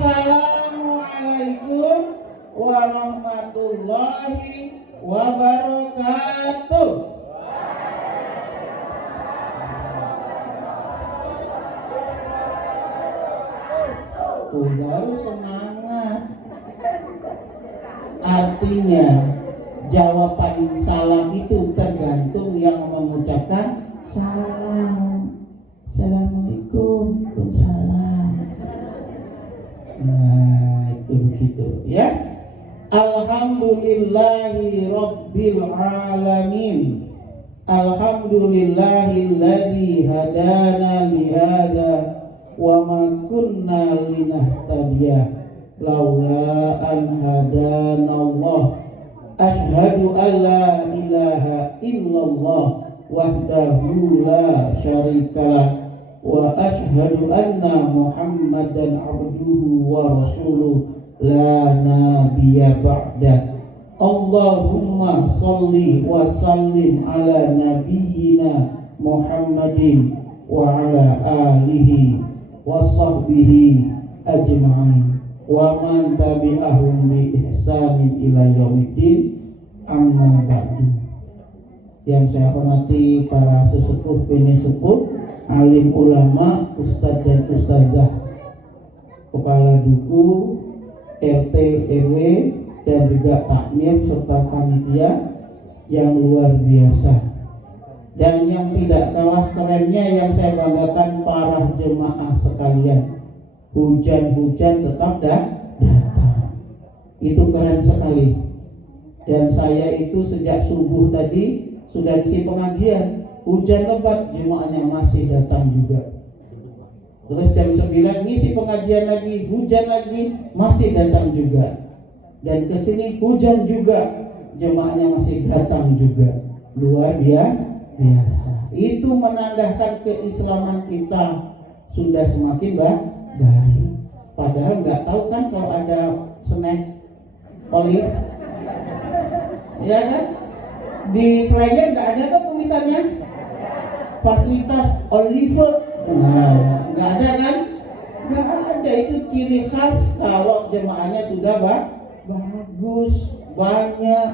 Assalamualaikum warahmatullahi wabarakatuh. Baru semangat. Artinya jawaban salam itu tergantung yang mengucapkan salam. Assalamualaikum, waalaikumsalam. Nah, itu begitu ya. Alhamdulillahi rabbil alamin. Alhamdulillahilladzi hadana li hadza wa ma kunna linahtadiya laula an hadanallah. Asyhadu an la ilaha illallah wahdahu la syarikalah wa asyhadu anna Muhammadan abduhu wa rasuluh la nabiyya ba'dah. Allahumma salli wa sallim ala nabiyyina Muhammadin wa ala alihi wa sahbihi ajma'in wa man tabi'ahum bi ihsanin ila yaumiddin. Amma ba'du. Yang saya hormati para sesepuh bini sepuh, alim ulama, ustadz dan ustazah, kepala duku, RT, RW, dan juga takmir serta panitia yang luar biasa. Dan yang tidak kalah kerennya yang saya banggakan para jemaah sekalian, hujan-hujan tetap datang. Itu keren sekali. Dan saya itu sejak subuh tadi sudah isi pengajian, hujan lebat, jemaahnya masih datang juga. Terus jam 9 ngisi pengajian lagi, hujan lagi, masih datang juga. Dan kesini hujan juga, jemaahnya masih datang juga. Luar biasa. Itu menandakan keislaman kita sudah semakin baik. Padahal nggak tahu kan kalau ada snack olive, ya kan? Di flyer nggak ada kan tulisannya fasilitas olive. Nah, nggak ada kan? Nggak ada. Itu ciri khas kalau jemaahnya sudah bagus, banyak.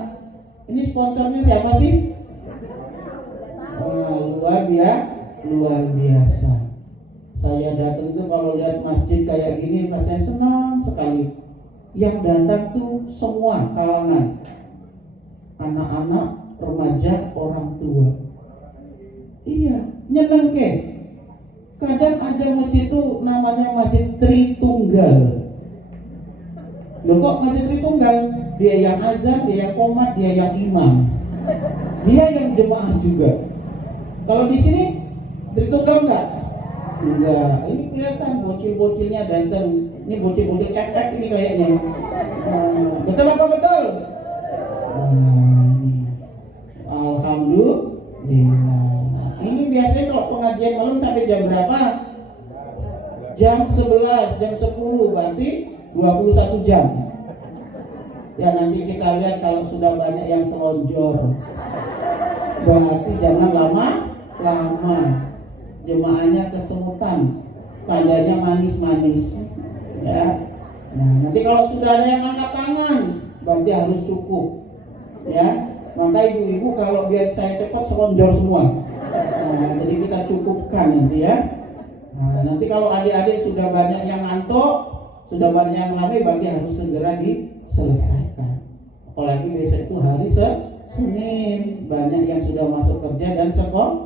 Ini sponsornya siapa sih? Luar biasa. Saya datang itu kalau lihat masjid kayak gini rasanya senang sekali. Yang datang tuh semua kalangan, anak-anak, remaja, orang tua. Iya, nyeneng ke. Kadang ada masjid itu namanya Masjid Tritunggal. Loh kok Masjid Tritunggal? Dia yang azan, dia yang qomat, dia yang imam, dia yang jemaah juga. Kalau di sini Tritunggal enggak? Enggak. Ini kelihatan bocil-bocilnya datang. Ini bocil-bocil cek-cek ini kayaknya. Betul apa betul? Alhamdulillah. Ini biasanya kalau pengajian malam sampai jam berapa? Jam 11, jam 10, berarti 21 jam. Ya nanti kita lihat kalau sudah banyak yang selonjor, berarti jangan lama-lama. Jemaahnya kesemutan, tandanya manis-manis. Ya. Nah, nanti kalau sudah ada yang angkat tangan, berarti harus cukup. Ya. Maka ibu-ibu kalau biar saya cepat selonjor semua. Nah, jadi kita cukupkan nanti ya. Nah, nanti kalau adik-adik sudah banyak yang ngantuk, sudah banyak yang ramai, berarti harus segera diselesaikan. Apalagi besok itu hari Senin, banyak yang sudah masuk kerja dan sekolah.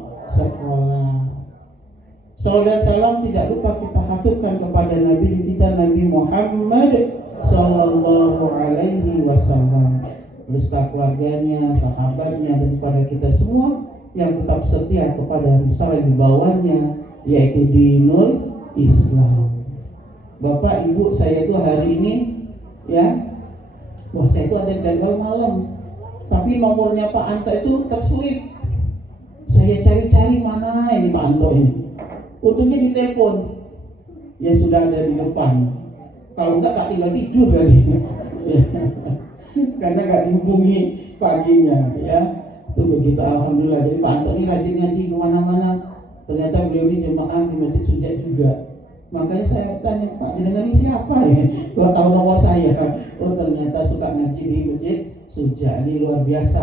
Salam dan salam tidak lupa kita haturkan kepada Nabi kita, Nabi Muhammad Sallallahu Alaihi Wasallam, beserta keluarganya, sahabatnya, dan kepada kita semua yang tetap setia kepada risalah yang dibawanya, yaitu dinul Islam. Bapak Ibu, saya itu hari ini ya, saya itu ada jadwal malam, tapi nomornya Pak Anto itu tersulit. Saya cari-cari mana ini Pak Anto ini. Untungnya di telepon, ya sudah ada di depan. Kalau enggak tak tinggal tidur tadi, karena nggak dihubungi paginya, ya. Itu begitu, alhamdulillah. Jadi Pak Anto ini rajin ngaji kemana-mana. Ternyata beliau ini jemaah di Masjid Suja juga. Makanya saya tanya, Pak, jenengan ini siapa ya? Kalau tahu nomor saya, oh ternyata suka ngaji di Masjid Suja. Ini luar biasa.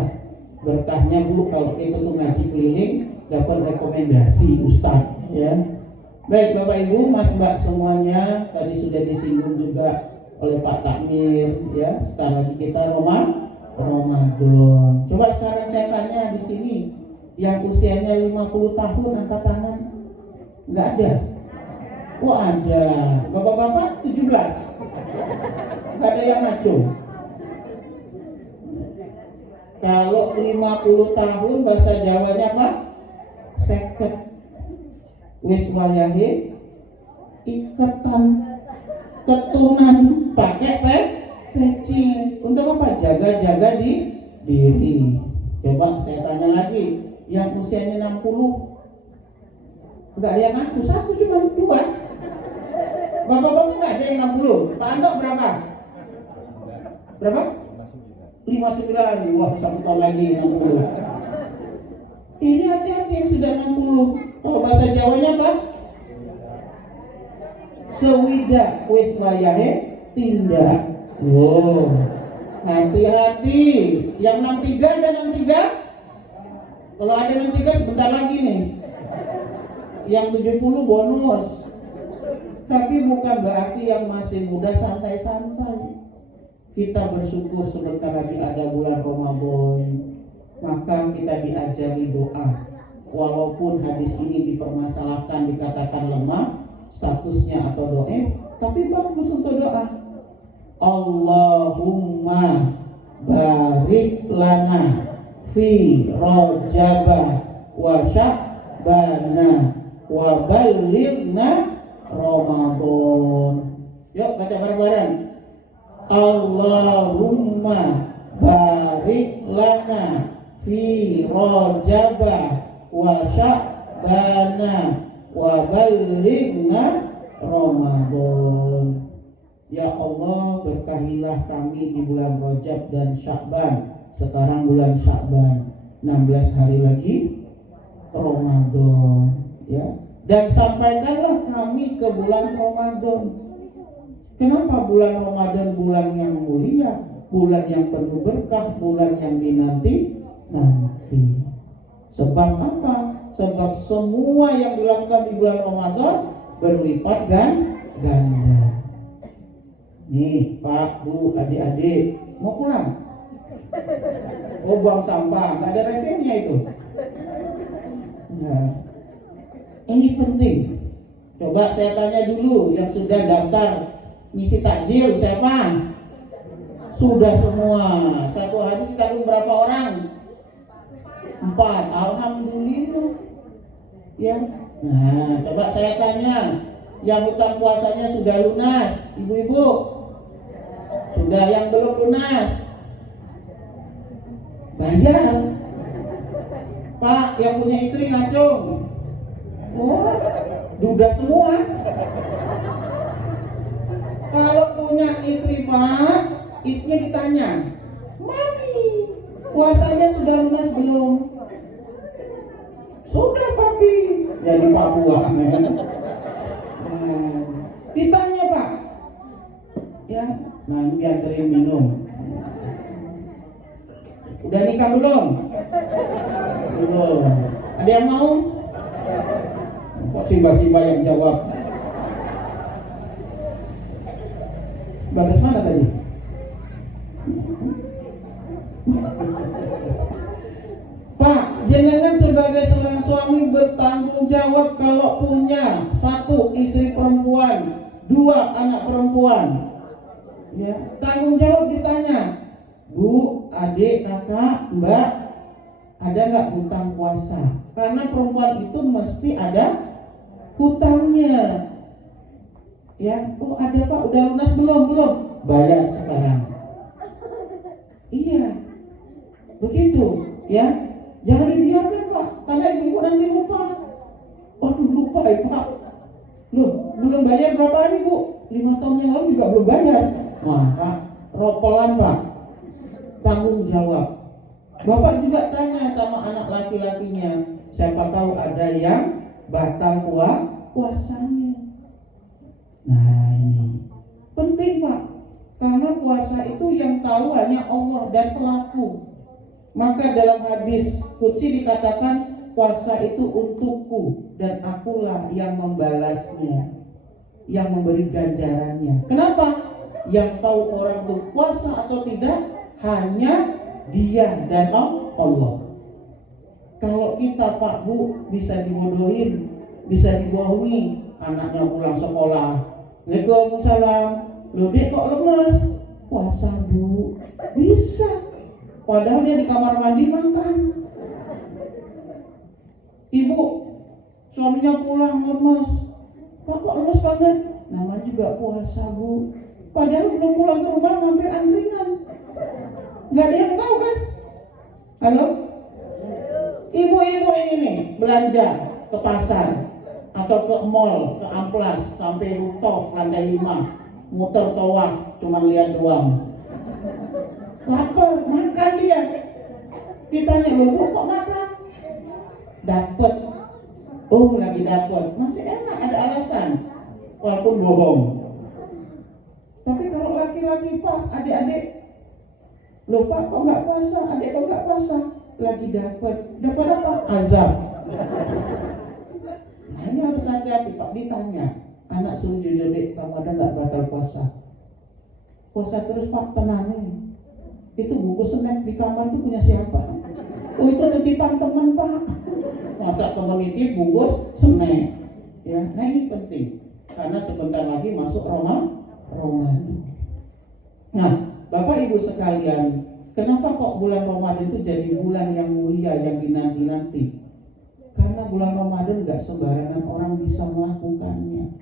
Berkahnya Bu, kalau kita tuh ngaji keliling dapat rekomendasi Ustadz, ya. Baik Bapak Ibu, Mas Mbak semuanya, tadi sudah disinggung juga oleh Pak Takmir, ya. Sekarang lagi kita Ramadan. Coba sekarang saya tanya di sini, yang usianya 50 tahun angkat tangan. Enggak ada. Oh ada. Bapak-bapak 17. Enggak ada yang ngaco. Kalau 50 tahun bahasa Jawanya apa? Seket. Wis wayahe iketan ketunan pakai peci. Untuk apa? Jaga-jaga di diri. Coba saya tanya lagi, yang usianya 60 enggak ada yang ngaku, satu cuma 2. Bapak-bapak enggak ada yang 60. Pak Anto berapa? Berapa? 59. Wah, 1 tahun lagi 60. Ini hati-hati yang sudah 60. Kalau bahasa Jawanya apa? Sewidak wis wayahe tindak. Wow. Hati-hati. Yang 63 ada 63? Kalau ada 63 sebentar lagi nih. Yang 70 bonus. Tapi bukan berarti yang masih muda santai-santai. Kita bersyukur sebentar lagi ada bulan Ramadan. Maka kita diajari doa. Walaupun hadis ini dipermasalahkan, dikatakan lemah statusnya atau doa, tapi bagus untuk doa. Allahumma barik lana fi rajaba wa sya'bana wa balighna Ramadan. Yuk baca bareng-bareng. Allahumma barik lana fi rajaba wa sya'bana wa balighna Ramadan. Ya Allah, berkahilah kami di bulan Rajab dan Sya'ban. Sekarang bulan Sya'ban, 16 hari lagi Ramadan, ya. Dan sampaikanlah kami ke bulan Ramadan. Kenapa bulan Ramadan bulan yang mulia, bulan yang penuh berkah, bulan yang dinanti nanti. Sebab apa? Sebab semua yang dilakukan di bulan Ramadan berlipat ganda. Nih Pak, Bu, adik-adik mau pulang? Oh buang sampah, nggak ada rekeningnya itu. Nah, ini penting. Coba saya tanya dulu yang sudah daftar ngisi takjil siapa? Sudah semua. Satu hari ditanggung berapa orang? 4. Alhamdulillah. Ya. Nah, coba saya tanya, yang hutang puasanya sudah lunas, ibu-ibu? Sudah, yang belum lunas? Bayar. Pak, yang punya istri ngacung. Oh, duda semua. Kalau punya istri Pak, istrinya ditanya, Mami, puasanya sudah lunas belum? Sudah Papi. Jadi Papua. Ditanya Pak, ya, nanti anterin minum. Udah nikah belum? Belum. Ada yang mau? Kok Simba yang jawab? Bagas mana tadi? Pak, jenengan sebagai seorang suami bertanggung jawab kalau punya 1 istri perempuan, 2 anak perempuan. Ya, tanggung jawab ditanya, Bu, adik, kakak, mbak, ada nggak hutang puasa? Karena perempuan itu mesti ada hutangnya. Ya, oh ada Pak, udah lunas belum? Belum. Bayar sekarang. Iya, begitu, ya. Jangan dibiarkan Pak, karena ibu nanti lupa. Waduh, lupa ya Pak. Loh, belum bayar berapa hari Bu? 5 tahun yang lalu juga belum bayar. Maka ropolan Pak, tanggung jawab. Bapak juga tanya sama anak laki-lakinya, siapa tahu ada yang batal puasanya. penting Pak, karena puasa itu yang tahu hanya Allah dan pelaku. Maka dalam hadis qudsi dikatakan puasa itu untukku dan akulah yang membalasnya, yang memberi ganjarannya. Kenapa? Yang tahu orang itu puasa atau tidak hanya Dia dan Allah. Kalau kita Pak Bu bisa dibodohin, bisa dibohongi, anaknya pulang sekolah, Waalaikumsalam, loh Dek kok lemes? Puasa Bu. Bisa. Padahal dia di kamar mandi makan. Ibu, suaminya pulang lemes. Pak kok lemes banget? Namanya juga puasa Bu. Padahal belum pulang ke rumah hampir angkringan. Gak ada yang tahu kan? Halo? Ibu-ibu ini nih belanja ke pasar atau ke mall, ke amplas sampai rooftop lantai 5, muter tawaf, cuma lihat doang. Lapar, makan dia. Ditanya, loh kok makan? Dapat. Oh lagi dapat, masih enak, ada alasan, walaupun bohong. Tapi kalau laki-laki Pak, adik-adik, loh Pak kok nggak puasa, adik kok nggak puasa? Lagi dapat apa? Azab. Nah ini harus hati-hati Pak, ditanya anak suruh jujur Dek, kamu ada nggak batal puasa? Puasa terus Pak, tenangin. Itu buku snack di kamar itu punya siapa? Oh itu titipan teman Pak. Masa teman itu bungkus snack. Ya, nah ini penting karena sebentar lagi masuk Ramadan. Nah, Bapak Ibu sekalian, kenapa kok bulan Ramadan itu jadi bulan yang mulia, yang dinanti-nanti? Karena bulan Ramadan gak sembarangan orang bisa melakukannya.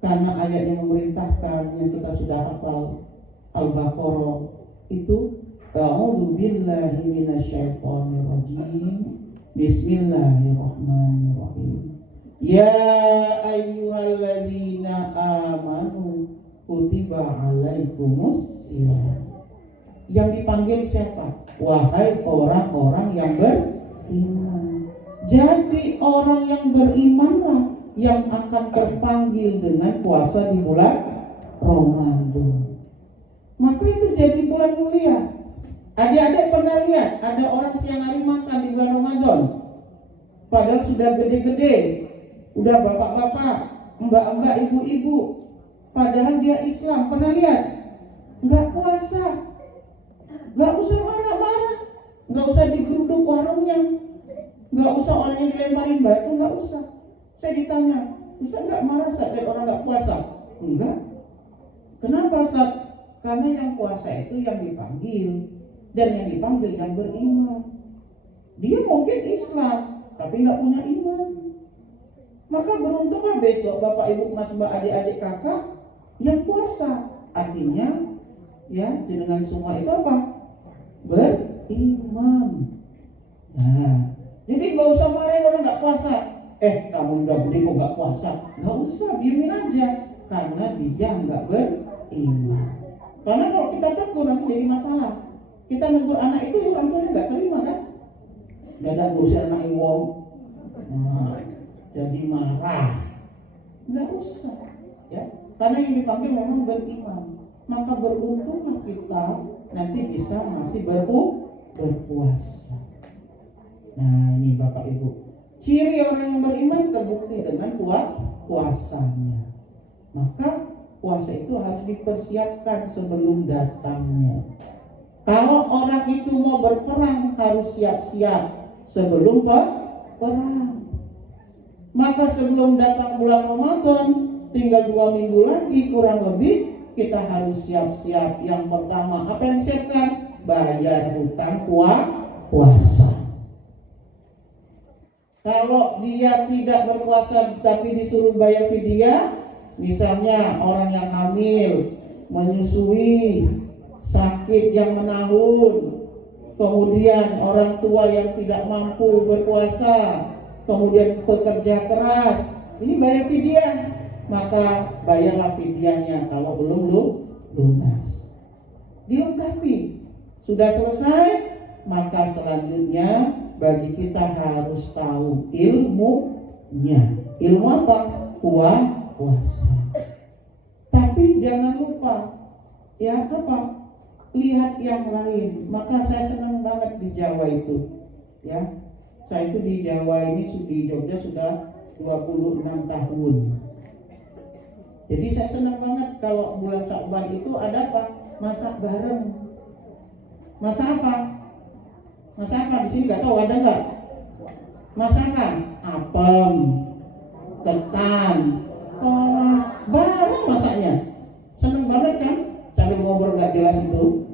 Karena ayat yang memerintahkan yang kita sudah hafal, Al-Baqarah itu, A'udzu billahi minasyaitonir rajim. Bismillahirrahmanirrahim. Ya ayyuhalladzina amanu kutiba alaikumus syiyam. Yang dipanggil siapa? Wahai orang-orang yang beriman. Jadi orang yang berimanlah yang akan terpanggil dengan puasa di bulan Ramadan. Maka itu jadi bulan mulia. Adik-adik pernah lihat ada orang siang hari makan di bulan Ramadan, padahal sudah gede-gede, udah bapak-bapak, mbak-mbak, ibu-ibu, padahal dia Islam. Pernah lihat? Nggak puasa, nggak usah marah-marah, nggak usah digeruduk warungnya, nggak usah orangnya dilemparin batu, nggak usah. Saya ditanya, Ustaz nggak marah saat orang nggak puasa? Enggak. Kenapa Ustaz? Karena yang puasa itu yang dipanggil, dan yang dipanggil yang beriman. Dia mungkin Islam, tapi nggak punya iman. Maka beruntunglah besok Bapak Ibu Mas Mbak adik-adik kakak yang puasa. Artinya, ya dengan semua itu apa? Beriman. Nah, jadi nggak usah marahin orang nggak puasa. Kamu udah gede kok nggak puasa? Nggak usah, diamin aja, karena dia nggak beriman. Karena kalau kita tegur nanti jadi masalah. Kita negur anak itu orang tuanya nggak terima kan? Dadak ngurusin anak iwong, jadi marah. Nggak usah, ya. Karena yang dipanggil memang beriman. Maka beruntunglah kita nanti bisa masih berpuasa. Nah ini Bapak Ibu, ciri orang yang beriman terbukti dengan puasanya. Maka puasa itu harus dipersiapkan sebelum datangnya. Kalau orang itu mau berperang harus siap-siap sebelum perang. Maka sebelum datang bulan Ramadan, tinggal 2 minggu lagi kurang lebih, kita harus siap-siap. Yang pertama, apa yang disiapkan? Bayar hutang puasa. Kalau dia tidak berpuasa tapi disuruh bayar fidyah, misalnya orang yang hamil, menyusui, sakit yang menahun, kemudian orang tua yang tidak mampu berpuasa, kemudian pekerja keras, ini bayar fidyah, maka bayarlah fidyahnya kalau belum lunas. Dilengkapi, sudah selesai, maka selanjutnya bagi kita harus tahu ilmunya. Ilmu apa? Puasa. Tapi jangan lupa ya apa? Lihat yang lain. Maka saya senang banget di Jawa itu. Ya. Saya itu di Jawa ini di Jogja sudah 26 tahun. Jadi saya senang banget kalau bulan Sya'ban itu ada apa? Masak bareng. Masak apa? Masak apa? Di sini nggak tahu ada nggak? Masakan apem, ketan, kolak, bareng masaknya. Seneng banget kan? Sambil ngobrol nggak jelas itu,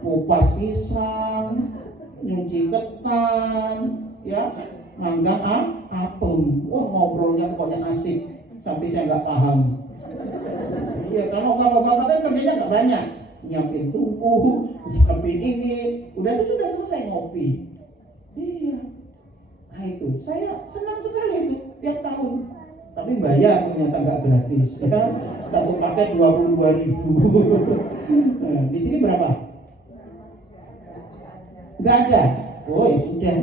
kupas pisang, nyuci ketan, ya, manggang apem. Wah, ngobrolnya pokoknya asik sampai saya nggak paham. Ya kalau bapak-bapak kan kerjanya nggak banyak, nyiapin tungku, nyiapin ini, udah itu sudah selesai ngopi. Iya, nah itu saya senang sekali itu tiap tahun. Tapi bayar ternyata nggak gratis. Ya. Satu paket 22.000. Nah, di sini berapa? Nggak ada. Oh ya sudah.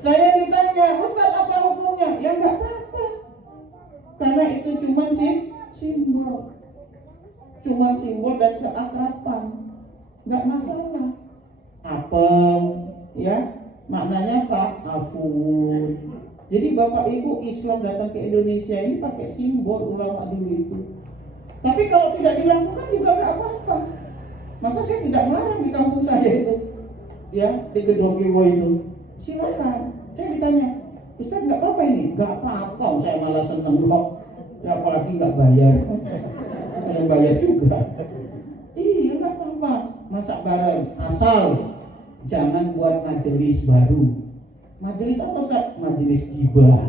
Saya ditanya, Ustaz apa hukumnya? Ya nggak apa-apa. Karena itu cuma simbol. Cuma simbol dan keakraban. Nggak masalah. Apem, ya maknanya apa? Afun. Jadi Bapak Ibu Islam datang ke Indonesia ini pakai simbol ulama dulu itu. Tapi kalau tidak dilakukan juga nggak apa-apa. Maka saya tidak melarang di kampung saya itu, ya di Gedogewo itu. Silakan. Saya ditanya, Ustaz nggak apa-apa ini? Nggak apa-apa. Saya malah seneng kok. Ya apalagi nggak bayar. Yang bayar juga. Iya nggak apa-apa. Masak bareng. Asal jangan buat majelis baru. Majelis apa Ustaz? Majelis gibah.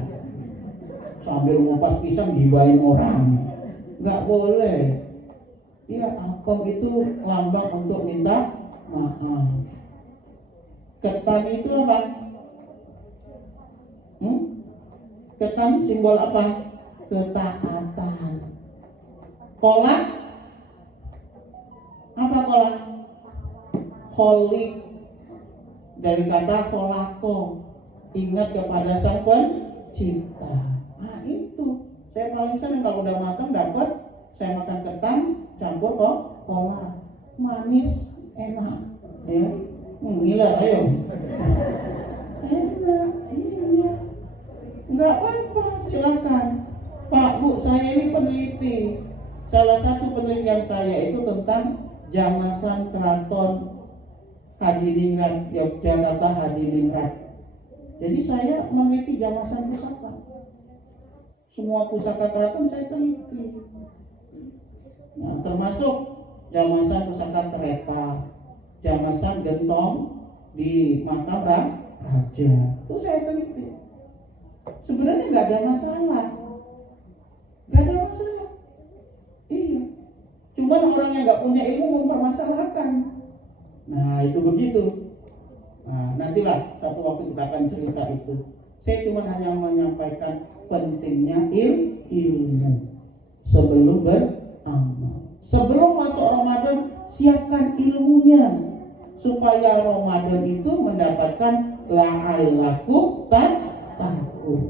Sambil ngupas pisang gibahin orang. Nggak boleh. Iya, apem itu lambang untuk minta maaf. Ketan itu apa? Ketan simbol apa? Ketaatan. Kolak? Apa kolak? Holik. Dari kata kolako. Ingat kepada Sang Pencipta. Nah itu, saya paling senang kalau udah makan dapat, saya makan ketan campur kolak, manis, enak, ya, ngiler ayo, enak, iya, nggak apa-apa, silakan. Pak Bu, saya ini peneliti. Salah satu penelitian saya itu tentang jamasan Keraton Hadiningrat Yogyakarta Hadiningrat. Jadi saya meneliti jamasan pusaka. Semua pusaka keraton saya teliti. Nah, termasuk jamasan pusaka Trepa, jamasan gentong di makam raja. Itu saya teliti. Sebenarnya nggak ada masalah. Nggak ada masalah. Iya. Cuman orang yang nggak punya ilmu mempermasalahkan. Nah, itu begitu. Nah, nantilah satu waktu kita akan cerita itu. Saya cuma hanya menyampaikan pentingnya ilmu sebelum beramal. Sebelum masuk Ramadan, siapkan ilmunya supaya Ramadan itu mendapatkan la'allakum tattaqun.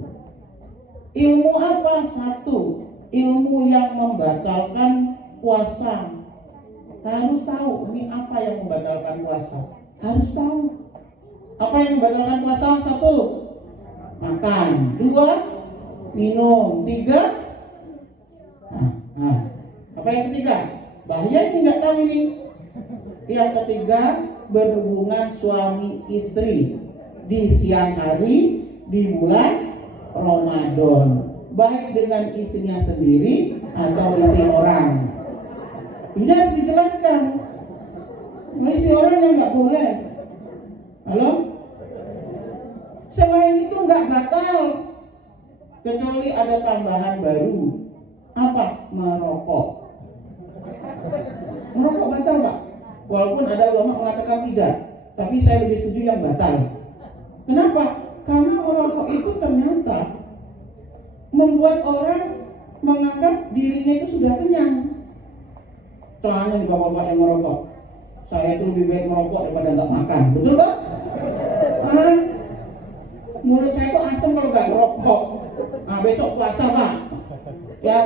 Ilmu apa? Satu, ilmu yang membatalkan puasa. Harus tahu ini apa yang membatalkan puasa. Harus tahu. Apa yang membatalkan puasa? Satu, makan. Dua, minum. Tiga, apa yang ketiga? Bahaya ini nggak tahu ini. Yang ketiga, berhubungan suami istri di siang hari di bulan Ramadan, baik dengan istrinya sendiri atau istri orang. Ini harus dijelaskan. Istri orang yang nggak boleh. Halo? Selain itu nggak batal, kecuali ada tambahan baru. Apa? Merokok. Merokok batal Pak. Walaupun ada ulama mengatakan tidak, tapi saya lebih setuju yang batal. Kenapa? Karena merokok itu ternyata membuat orang menganggap dirinya itu sudah kenyang. Soalnya bapak-bapak yang merokok, saya itu lebih baik merokok daripada nggak makan, betul Pak? Menurut saya itu asam kalau nggak merokok. Nah besok puasa Pak, ya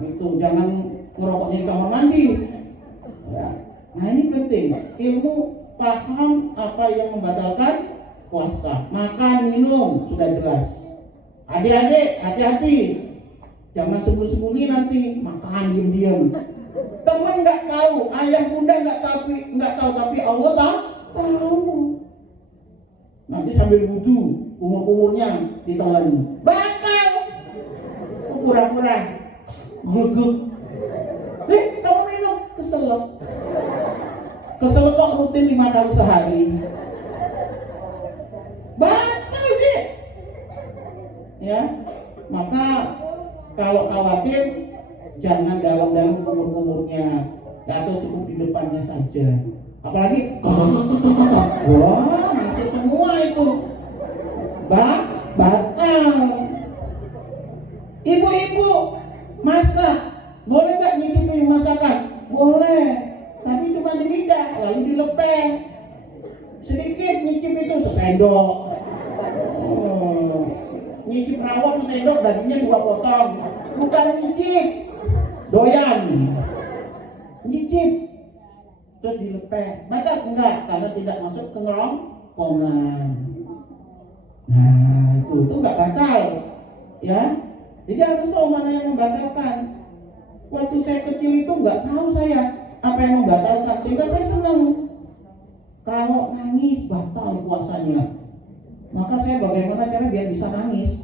Itu jangan ngerokoknya di kamar mandi. Ya. Nah ini penting, ilmu paham apa yang membatalkan puasa. Makan, minum, sudah jelas. Adik-adik, hati-hati. Jangan sembunyi-sembunyi nanti makan diam-diam. Teman nggak tahu, ayah bunda nggak tahu, tapi Allah tahu. Nanti sambil wudu, umur-umurnya ditelan. Batal. Kurang-kurang. Gugut. Kamu minum keselak. Keselak kok rutin 5 kali sehari. Batal deh. Ya, maka kalau khawatir jangan dalam umur-umurnya atau cukup di depannya saja. Apalagi wah masuk semua itu batal. Ibu-ibu masak boleh nggak nyicipin masakan? Boleh, tapi cuma di lidah lalu dilepeh sedikit, nyicip itu sesendok. Nyicip rawon sendok dagingnya 2 potong, bukan nyicip doyan, nyicip terus dilepeh. Batal enggak? Karena tidak masuk ke kerongkongan. Nah itu enggak batal ya. Jadi harus tahu mana yang membatalkan. Waktu saya kecil itu enggak tahu saya apa yang membatalkan, sehingga saya senang kalau nangis batal puasanya. Maka saya bagaimana cara biar bisa nangis?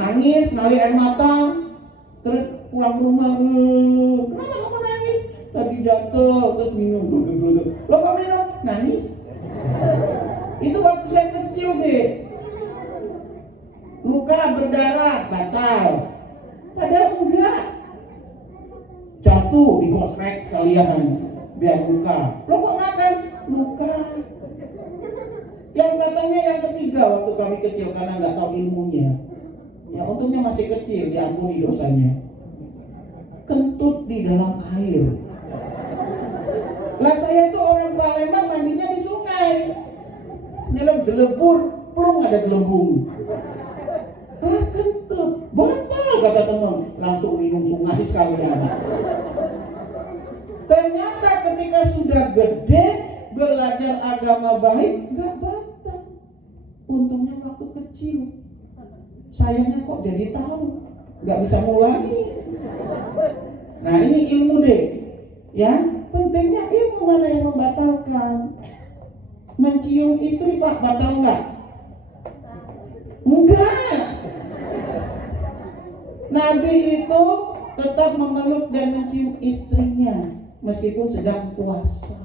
Nangis, ngalir air mata, terus pulang ke rumah. Kenapa kamu nangis? Tadi jatuh, terus minum. Lo kok minum? Nangis. Itu waktu saya kecil deh. Luka berdarah, batal. Padahal enggak. Jatuh, digosrek sekalian, biar luka. Lo kok makan? Luka. Yang katanya yang ketiga waktu kami kecil karena nggak tahu ilmunya. Ya untungnya masih kecil, diampuni dosanya. Kentut di dalam air. Lah saya itu orang Palembang mandinya di sungai. Nyelam jelebur, belum ada gelembung. Kentut, batal kata teman. Langsung minum sungai sekalian. Ternyata ketika sudah gede belajar agama baik nggak batal. Untungnya waktu kecil. Sayangnya kok jadi tahu, nggak bisa ngulangi. Nah ini ilmu deh, ya pentingnya ilmu mana yang membatalkan. Mencium istri Pak batal nggak? Enggak. Nabi itu tetap memeluk dan mencium istrinya meskipun sedang puasa.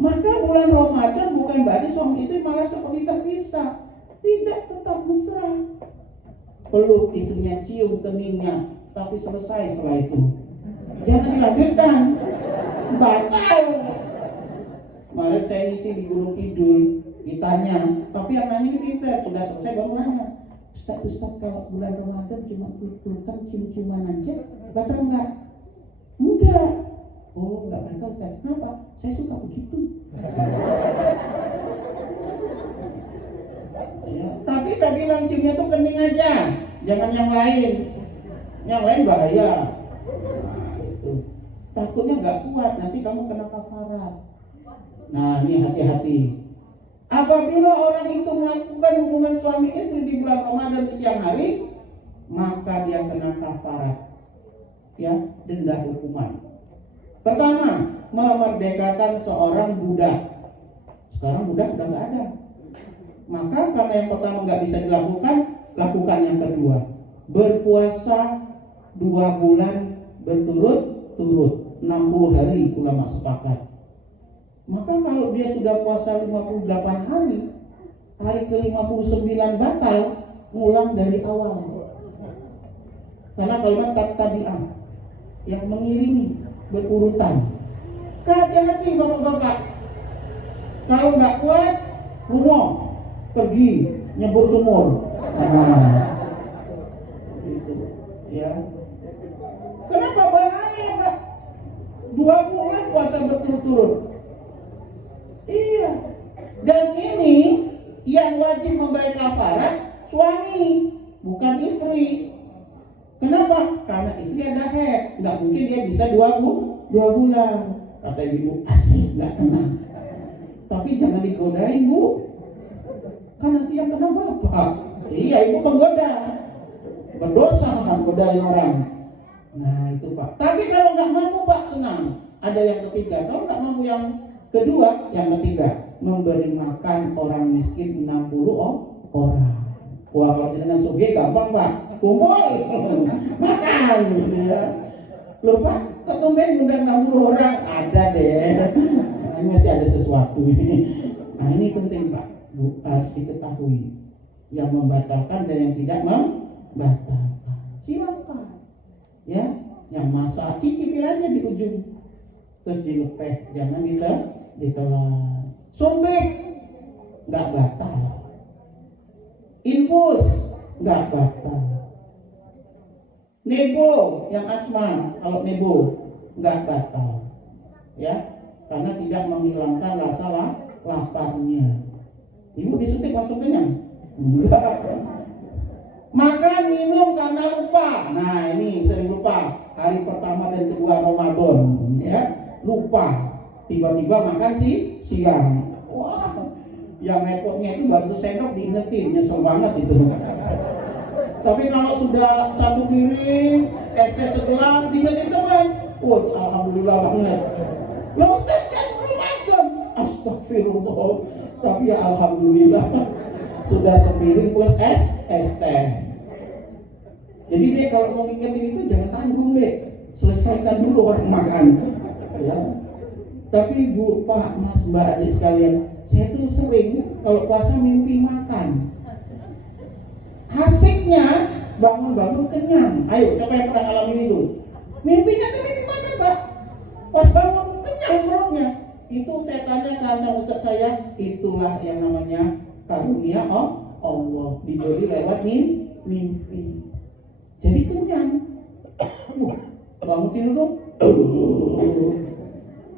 Maka bulan Ramadan bukan berarti suami istri malah seperti terpisah. Tidak, tetap mesra. Peluk istrinya, cium keningnya, tapi selesai setelah itu. Jangan dilanjutkan. Batal. Kemarin saya isi di Gunung Kidul, ditanya, tapi yang nanya ini pintar, sudah selesai baru nanya. Ustaz, kalau bulan Ramadan cuma pelukan cium-ciuman aja, batal enggak? Enggak. Oh, enggak batal kan? Kenapa? Saya suka begitu. Ya, tapi saya bilang ciumnya tuh kening aja, jangan yang lain. Yang lain bahaya. Nah, itu. Takutnya nggak kuat, nanti kamu kena kafarat. Nah, ini hati-hati. Apabila orang itu melakukan hubungan suami istri di bulan Ramadan di siang hari, maka dia kena kafarat. Ya, denda hukuman. Pertama, memerdekakan seorang budak. Sekarang budak udah nggak ada. Maka karena yang pertama nggak bisa dilakukan, lakukan yang kedua. Berpuasa 2 bulan berturut-turut, 60 hari ulama sepakat. Maka kalau dia sudah puasa 58 hari, hari ke-59 batal, ulang dari awal. Karena kalimat tabi'ah yang mengiringi berurutan. Hati-hati bapak-bapak. Kalau nggak kuat, rumah pergi nyebur sumur. Nah, gitu. Ya. Kenapa bahaya Pak? 2 bulan puasa berturut-turut. Iya. Dan ini yang wajib membayar kafarat suami, bukan istri. Kenapa? Karena istri ada haid, nggak mungkin dia bisa 2 bulan. Kata ibu, asik nggak kena. Tapi jangan digodain bu, kan nanti yang kena bapak. Iya, ibu penggoda, berdosa kan godain orang. Nah itu pak. Tapi kalau nggak mampu pak, tenang. Ada yang ketiga. Kalau nggak mampu yang kedua, yang ketiga, memberi makan orang miskin 60 orang. Wah, kalau dengan suge gampang pak, kumpul makan ya. Loh pak, ketumben undang 60 orang, ada deh. Nah, ini masih ada sesuatu ini. Nah ini penting pak, bu, harus diketahui yang membatalkan dan yang tidak membatalkan. Silakan, ya, yang masak cicipin aja di ujung, terus dilepeh, jangan ditelan. Suntik nggak batal. Infus nggak batal. Nebo yang asma, kalau nebo nggak batal, ya, karena tidak menghilangkan rasa laparnya. Ibu disuntik langsung kenyang? Enggak. Makan minum karena lupa. Nah ini sering lupa. Hari pertama dan kedua Ramadan, ya, lupa. Tiba-tiba makan siang. Wah. Yang repotnya itu baru sendok diingetin, nyesel banget itu. Tapi kalau sudah 1 piring, es teh segelas diingetin teman, wah alhamdulillah banget. Loh Ustaz kan belum makan. Astagfirullah. Tapi ya alhamdulillah sudah sepiring plus es teh. Jadi dia kalau mau ngingetin itu jangan tanggung deh, selesaikan dulu orang makan. Ya. Tapi Bu, Pak, Mas, Mbak, adik sekalian, saya tuh sering kalau puasa mimpi makan. Asiknya bangun-bangun kenyang. Ayo, siapa yang pernah ngalamin itu? Mimpinya tuh mimpi makan, Pak. Pas bangun kenyang perutnya. Itu saya tanya ke ustaz saya, itulah yang namanya karunia Allah diberi lewat mimpi. Jadi kenyang. Bangun tidur dong.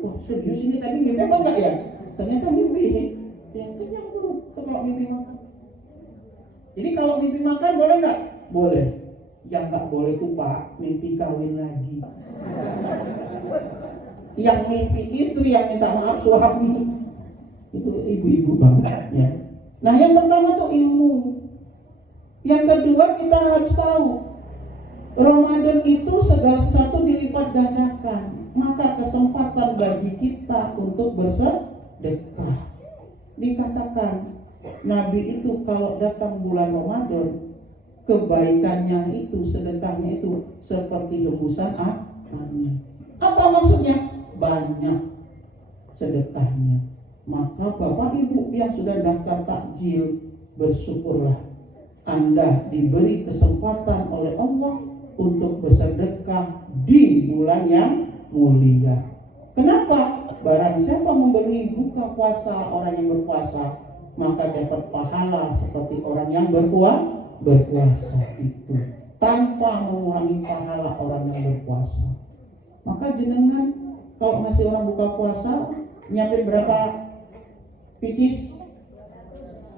Wah serius ini tadi mimpi apa enggak ya? Ternyata mimpi. Yang kenyang dulu kalau mimpi makan. Jadi kalau mimpi makan boleh nggak? Boleh. Yang nggak boleh itu Pak, mimpi kawin lagi. Yang mimpi istri yang minta maaf suami. Itu ibu-ibu banget ya. Nah yang pertama tuh ilmu. Yang kedua kita harus tahu Ramadan itu segala sesuatu dilipat gandakan. Maka kesempatan bagi kita untuk bersedekah. Dikatakan Nabi itu kalau datang bulan Ramadan, kebaikannya itu, sedekahnya itu seperti hembusan angin. Apa maksudnya? Banyak sedekahnya. Maka Bapak Ibu yang sudah daftar takjil, bersyukurlah Anda diberi kesempatan oleh Allah untuk bersedekah di bulan yang mulia. Kenapa? Barang siapa memberi buka puasa orang yang berpuasa, maka dapat pahala seperti orang yang berpuasa itu, tanpa mengurangi pahala orang yang berpuasa. Maka jenengan kalau masih orang buka puasa, nyiapin berapa picis?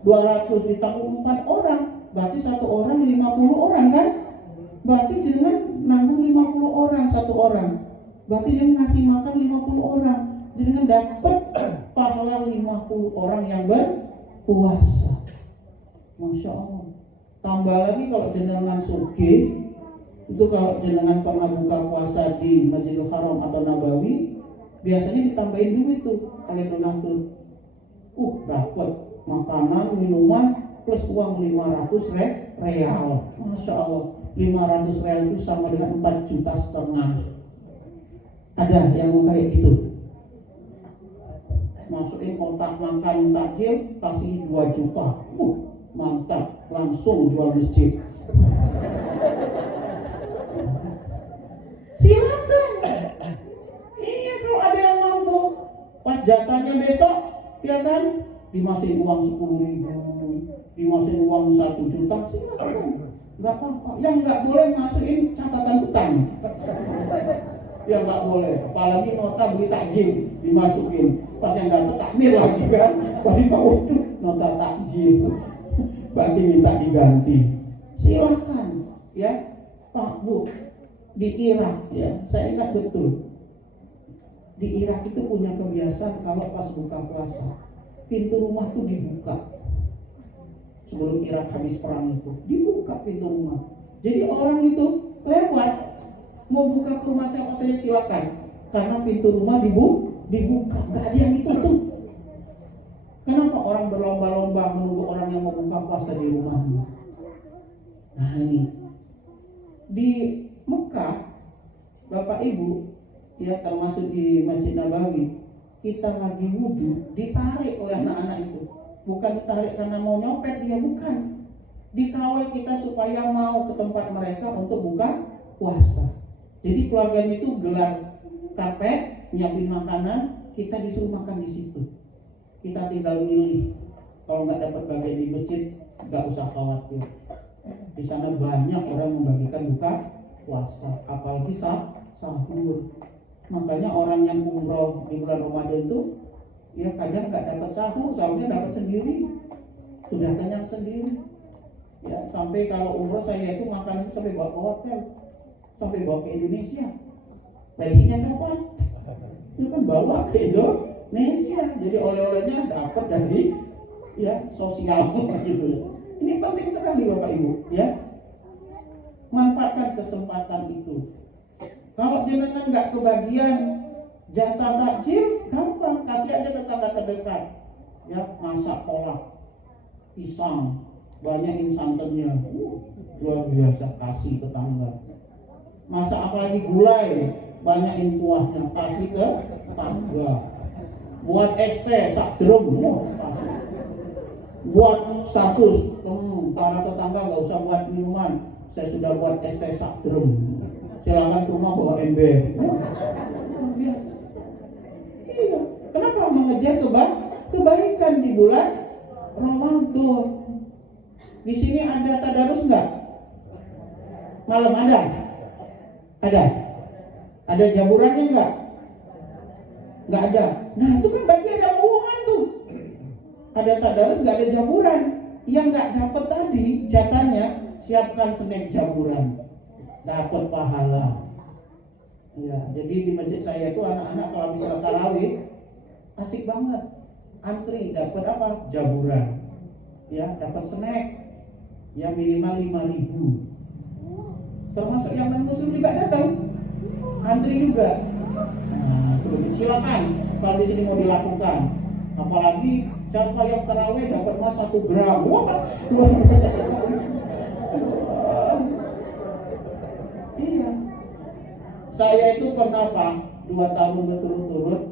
200 ditanggung 4 orang, berarti 1 orang 50 orang kan? Berarti jenengan nanggung 50 orang 1 orang. Berarti dia ngasih makan 50 orang. Jenengan dapat pahala 50 orang yang berpuasa. Masya Allah. Tambah lagi kalau jenengan sugih, itu kalau jenengan pernah buka puasa di Masjidil Haram atau Nabawi, biasanya ditambahin duit tuh kalian donatur. Dapat makanan, minuman plus uang 500 real. Masya Allah. 500 real itu sama dengan 4,5 juta. Ada yang mau kayak gitu? Masukin kontak makan takjil, kasih 2 juta. Mantap, langsung jual masjid. Silakan. Iya kalau ada yang mampu. Pas jatahnya besok, ya kan? Dimasukin uang 10.000, dimasukin uang 1 juta, silakan. Enggak apa-apa. Yang enggak boleh masukin catatan hutang. Yang enggak boleh. Apalagi nota beli takjil dimasukin. Pas yang enggak takmir lagi kan. Pas dibawa nota takjil. Berarti minta diganti. Silakan, ya. Pak Bu, di Irak ya, saya ingat betul. Di Irak itu punya kebiasaan kalau pas buka puasa, pintu rumah tuh dibuka. Sebelum Irak habis perang itu, dibuka pintu rumah. Jadi orang itu lewat, mau buka ke rumah siapa saja silakan, karena pintu rumah dibuka, nggak ada yang ditutup. Kenapa orang berlomba-lomba menunggu orang yang mau buka puasa di rumahnya? Nah ini di Mekah, Bapak Ibu, ya termasuk di Masjid Nabawi, kita lagi wudhu, ditarik oleh anak-anak itu. Bukan ditarik karena mau nyopet, dia bukan. Dikawal kita supaya mau ke tempat mereka untuk buka puasa. Jadi keluarganya itu gelar karpet, nyiapin makanan, kita disuruh makan di situ. Kita tinggal milih. Kalau nggak dapat bagian di masjid, nggak usah khawatir. Di sana banyak orang membagikan buka puasa, apalagi sahur. Makanya orang yang umroh di bulan Ramadan itu, ya kadang nggak dapat sahur, sahurnya dapat sendiri, sudah kenyang sendiri. Ya sampai kalau umroh saya itu makan itu sampai bawa ke hotel, sampai bawa ke Indonesia. Isinya coklat, itu kan bawa ke Indonesia. Jadi oleh-olehnya dapat dari ya sosial gitu. Ini penting sekali Bapak Ibu, ya. Manfaatkan kesempatan itu. Kalau jenengan nggak kebagian jatah takjil, gampang, kasih aja tetangga terdekat. Ya, masak kolak, pisang, banyakin santannya, luar biasa, kasih tetangga. Masak apalagi gulai, banyakin kuahnya, kasih ke tetangga. Buat es teh, sak drum, buat status, para tetangga nggak usah buat minuman, saya sudah buat es teh sak drum. Silakan ke rumah bawa ember. Iya, kenapa mengejar kebaikan di bulan Ramadan? Di sini ada tadarus nggak? Malam ada? Ada? Ada jamurannya nggak? Nggak ada. Nah itu kan berarti ada hubungan tuh. Ada tadarus nggak ada jamuran. Yang nggak dapat tadi jatahnya, siapkan snack jamuran, dapat pahala. Ya, jadi di masjid saya itu anak-anak kalau habis sholat tarawih asik banget, antri dapat apa? Jamuran. Ya, dapat snack. Ya minimal 5.000. Termasuk yang non-muslim juga datang, antri juga. Nah, silakan kalau di sini mau dilakukan. Apalagi siapa yang tarawih dapat emas 1 gram. Wah, luar biasa. Iya. Saya itu pernah Pak 2 tahun berturut-turut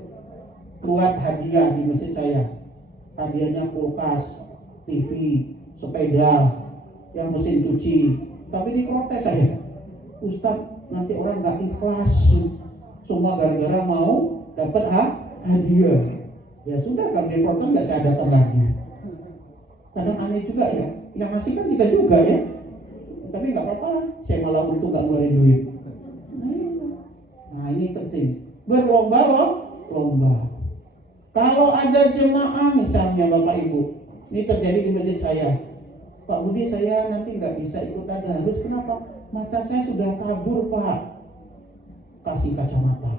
buat hadiah di masjid saya. Hadiahnya kulkas, TV, sepeda, yang mesin cuci. Tapi diprotes saya. Ustadz, nanti orang nggak ikhlas. Semua gara-gara mau dapat hadiah. Ya sudah, kalau diprotes nggak saya datang lagi. Kadang aneh juga ya. Yang ngasih kan kita juga ya. Tapi nggak apa-apa lah. Saya malah untuk nggak ngeluarin duit. Nah ini penting. Berlomba. Kalau ada jemaah misalnya Bapak Ibu, ini terjadi di masjid saya. Pak Budi, saya nanti nggak bisa ikut tadarus. Kenapa? Mata saya sudah kabur Pak. Kasih kacamata.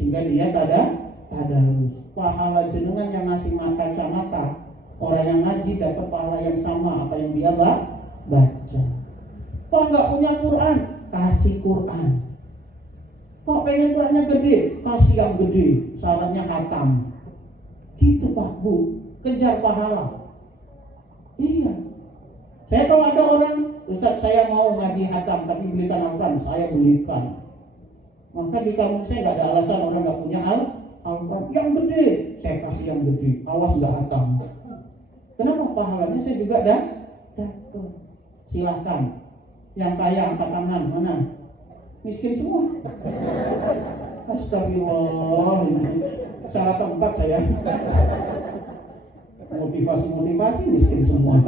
Sehingga dia tadarus. Pahala jenengan yang ngasih kacamata, orang yang ngaji dapat pahala yang sama apa yang dia baca. Pak nggak punya Quran, kasih Quran. Pak pengen Qurannya gede, kasih yang gede, syaratnya khatam. Gitu Pak Bu, kejar pahala. Iya. Saya kalau ada orang, Ustaz saya mau ngaji khatam tapi belikan Al-Quran, saya belikan. Maka di kampung saya nggak ada alasan orang nggak punya Al-Quran yang gede, saya kasih yang gede, awas nggak khatam. Kenapa? Pahalanya saya juga dapat. Silahkan. Yang kaya angkat tangan, mana? Miskin semua. Astagfirullah, ini salah tempat saya. Motivasi miskin semua.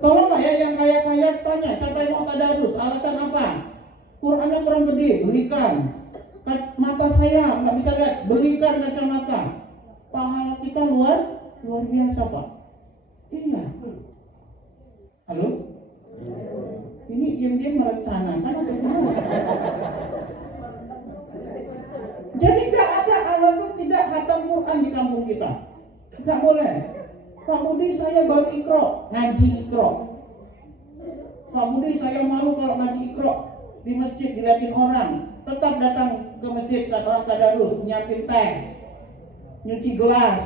Tolonglah ya yang kaya-kaya tanya, siapa yang mau tadarus? Alasan apa? Qurannya kurang gede, belikan. Mata saya nggak bisa lihat, belikan kacamata. Pahala kita luar biasa Pak. Iya. Halo? Ini diam-diam merencanakan atau gimana? Jadi gak ada alasan tidak khatam Quran di kampung kita. Gak boleh. Pak Budi saya baru ikro, ngaji ikro. Pak Budi saya malu kalau ngaji ikro di masjid dilihatin orang. Tetap datang ke masjid saat tadarus, nyiapin teh, nyuci gelas,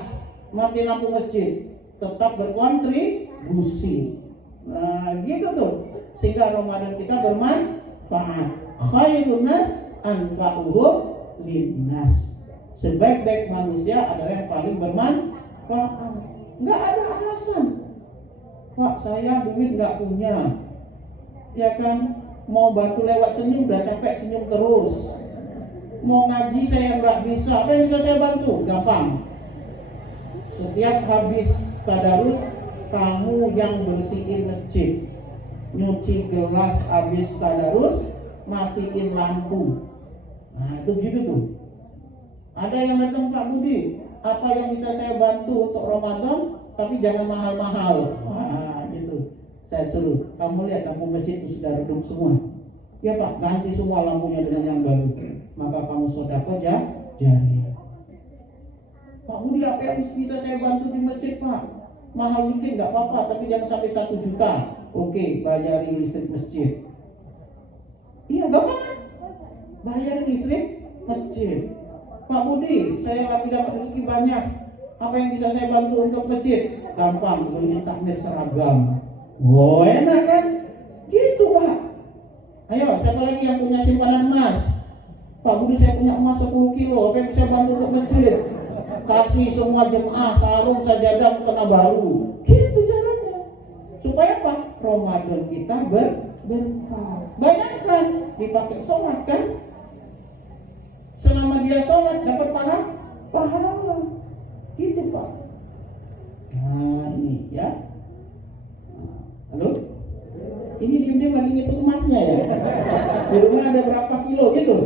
mati lampu masjid, tetap berkontribusi. Nah, gitu tuh. Sehingga Ramadan kita bermanfaat. Khairun nas anfa'uhum linnas. Sebaik-baik manusia adalah yang paling bermanfaat. Enggak ada alasan. Pak, saya duit enggak punya. Ya kan, mau bantu lewat senyum udah capek senyum terus. Mau ngaji saya enggak bisa. Apa yang bisa saya bantu? Gampang. Setiap habis tadarus kamu yang bersihin masjid, nyuci gelas habis tadarus, matiin lampu. Nah itu gitu tuh. Ada yang datang, Pak Budi, apa yang bisa saya bantu untuk Ramadan, tapi jangan mahal-mahal. Wah gitu. Saya suruh, kamu lihat lampu masjid itu sudah redup semua. Ya Pak, ganti semua lampunya dengan yang baru. Maka kamu sedekah jariah. Pak Budi, apa yang bisa saya bantu di masjid, Pak? Mahal dikit nggak apa-apa, tapi jangan sampai 1 juta. Oke, bayarin listrik masjid. Iya, gampang. Bayarin listrik masjid. Pak Budi, saya lagi dapat rezeki banyak. Apa yang bisa saya bantu untuk masjid? Gampang, beli takmir seragam. Oh, enak kan? Gitu, Pak. Ayo, siapa lagi yang punya simpanan emas? Pak Budi, saya punya emas 10 kilo. Apa yang bisa bantu untuk masjid? Kasih semua jemaah sarung sajadah kena baru. Gitu caranya. Supaya apa? Ramadan kita berkah. Bayangkan dipakai sholat kan? Selama dia sholat dapat pahala. Gitu Pak. Nah ini ya. Halo? Ini diam-diam lagi ngitung emasnya ya. Di rumah ada berapa kilo gitu?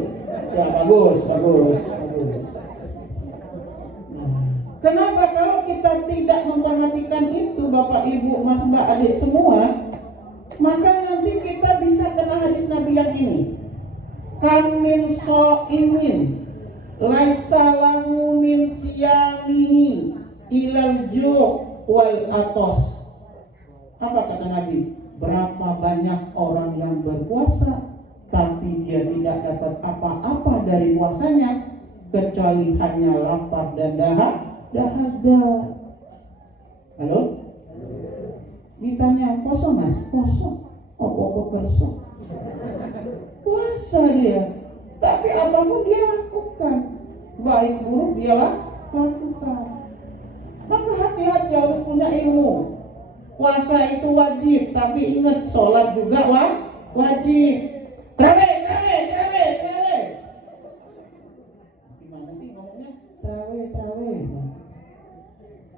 Ya bagus. Kenapa kalau kita tidak memperhatikan itu Bapak Ibu Mas Mbak Adik semua, maka nanti kita bisa kena hadis Nabi yang ini. Kamil so'imin laisa lahu min siyamihi ilal ju' wal atos. Apa kata Nabi? Berapa banyak orang yang berpuasa tapi dia tidak dapat apa-apa dari puasanya kecuali hanya lapar dan dahaga. Halo? Ditanya kosong Mas? Kosong. Apa kosong? Puasa dia. Tapi apapun dia lakukan, baik buruk dia lakukan. Maka hati-hati, harus punya ilmu. Puasa itu wajib, tapi ingat sholat juga wajib. Terawih. Gimana sih ngomongnya? Terawih.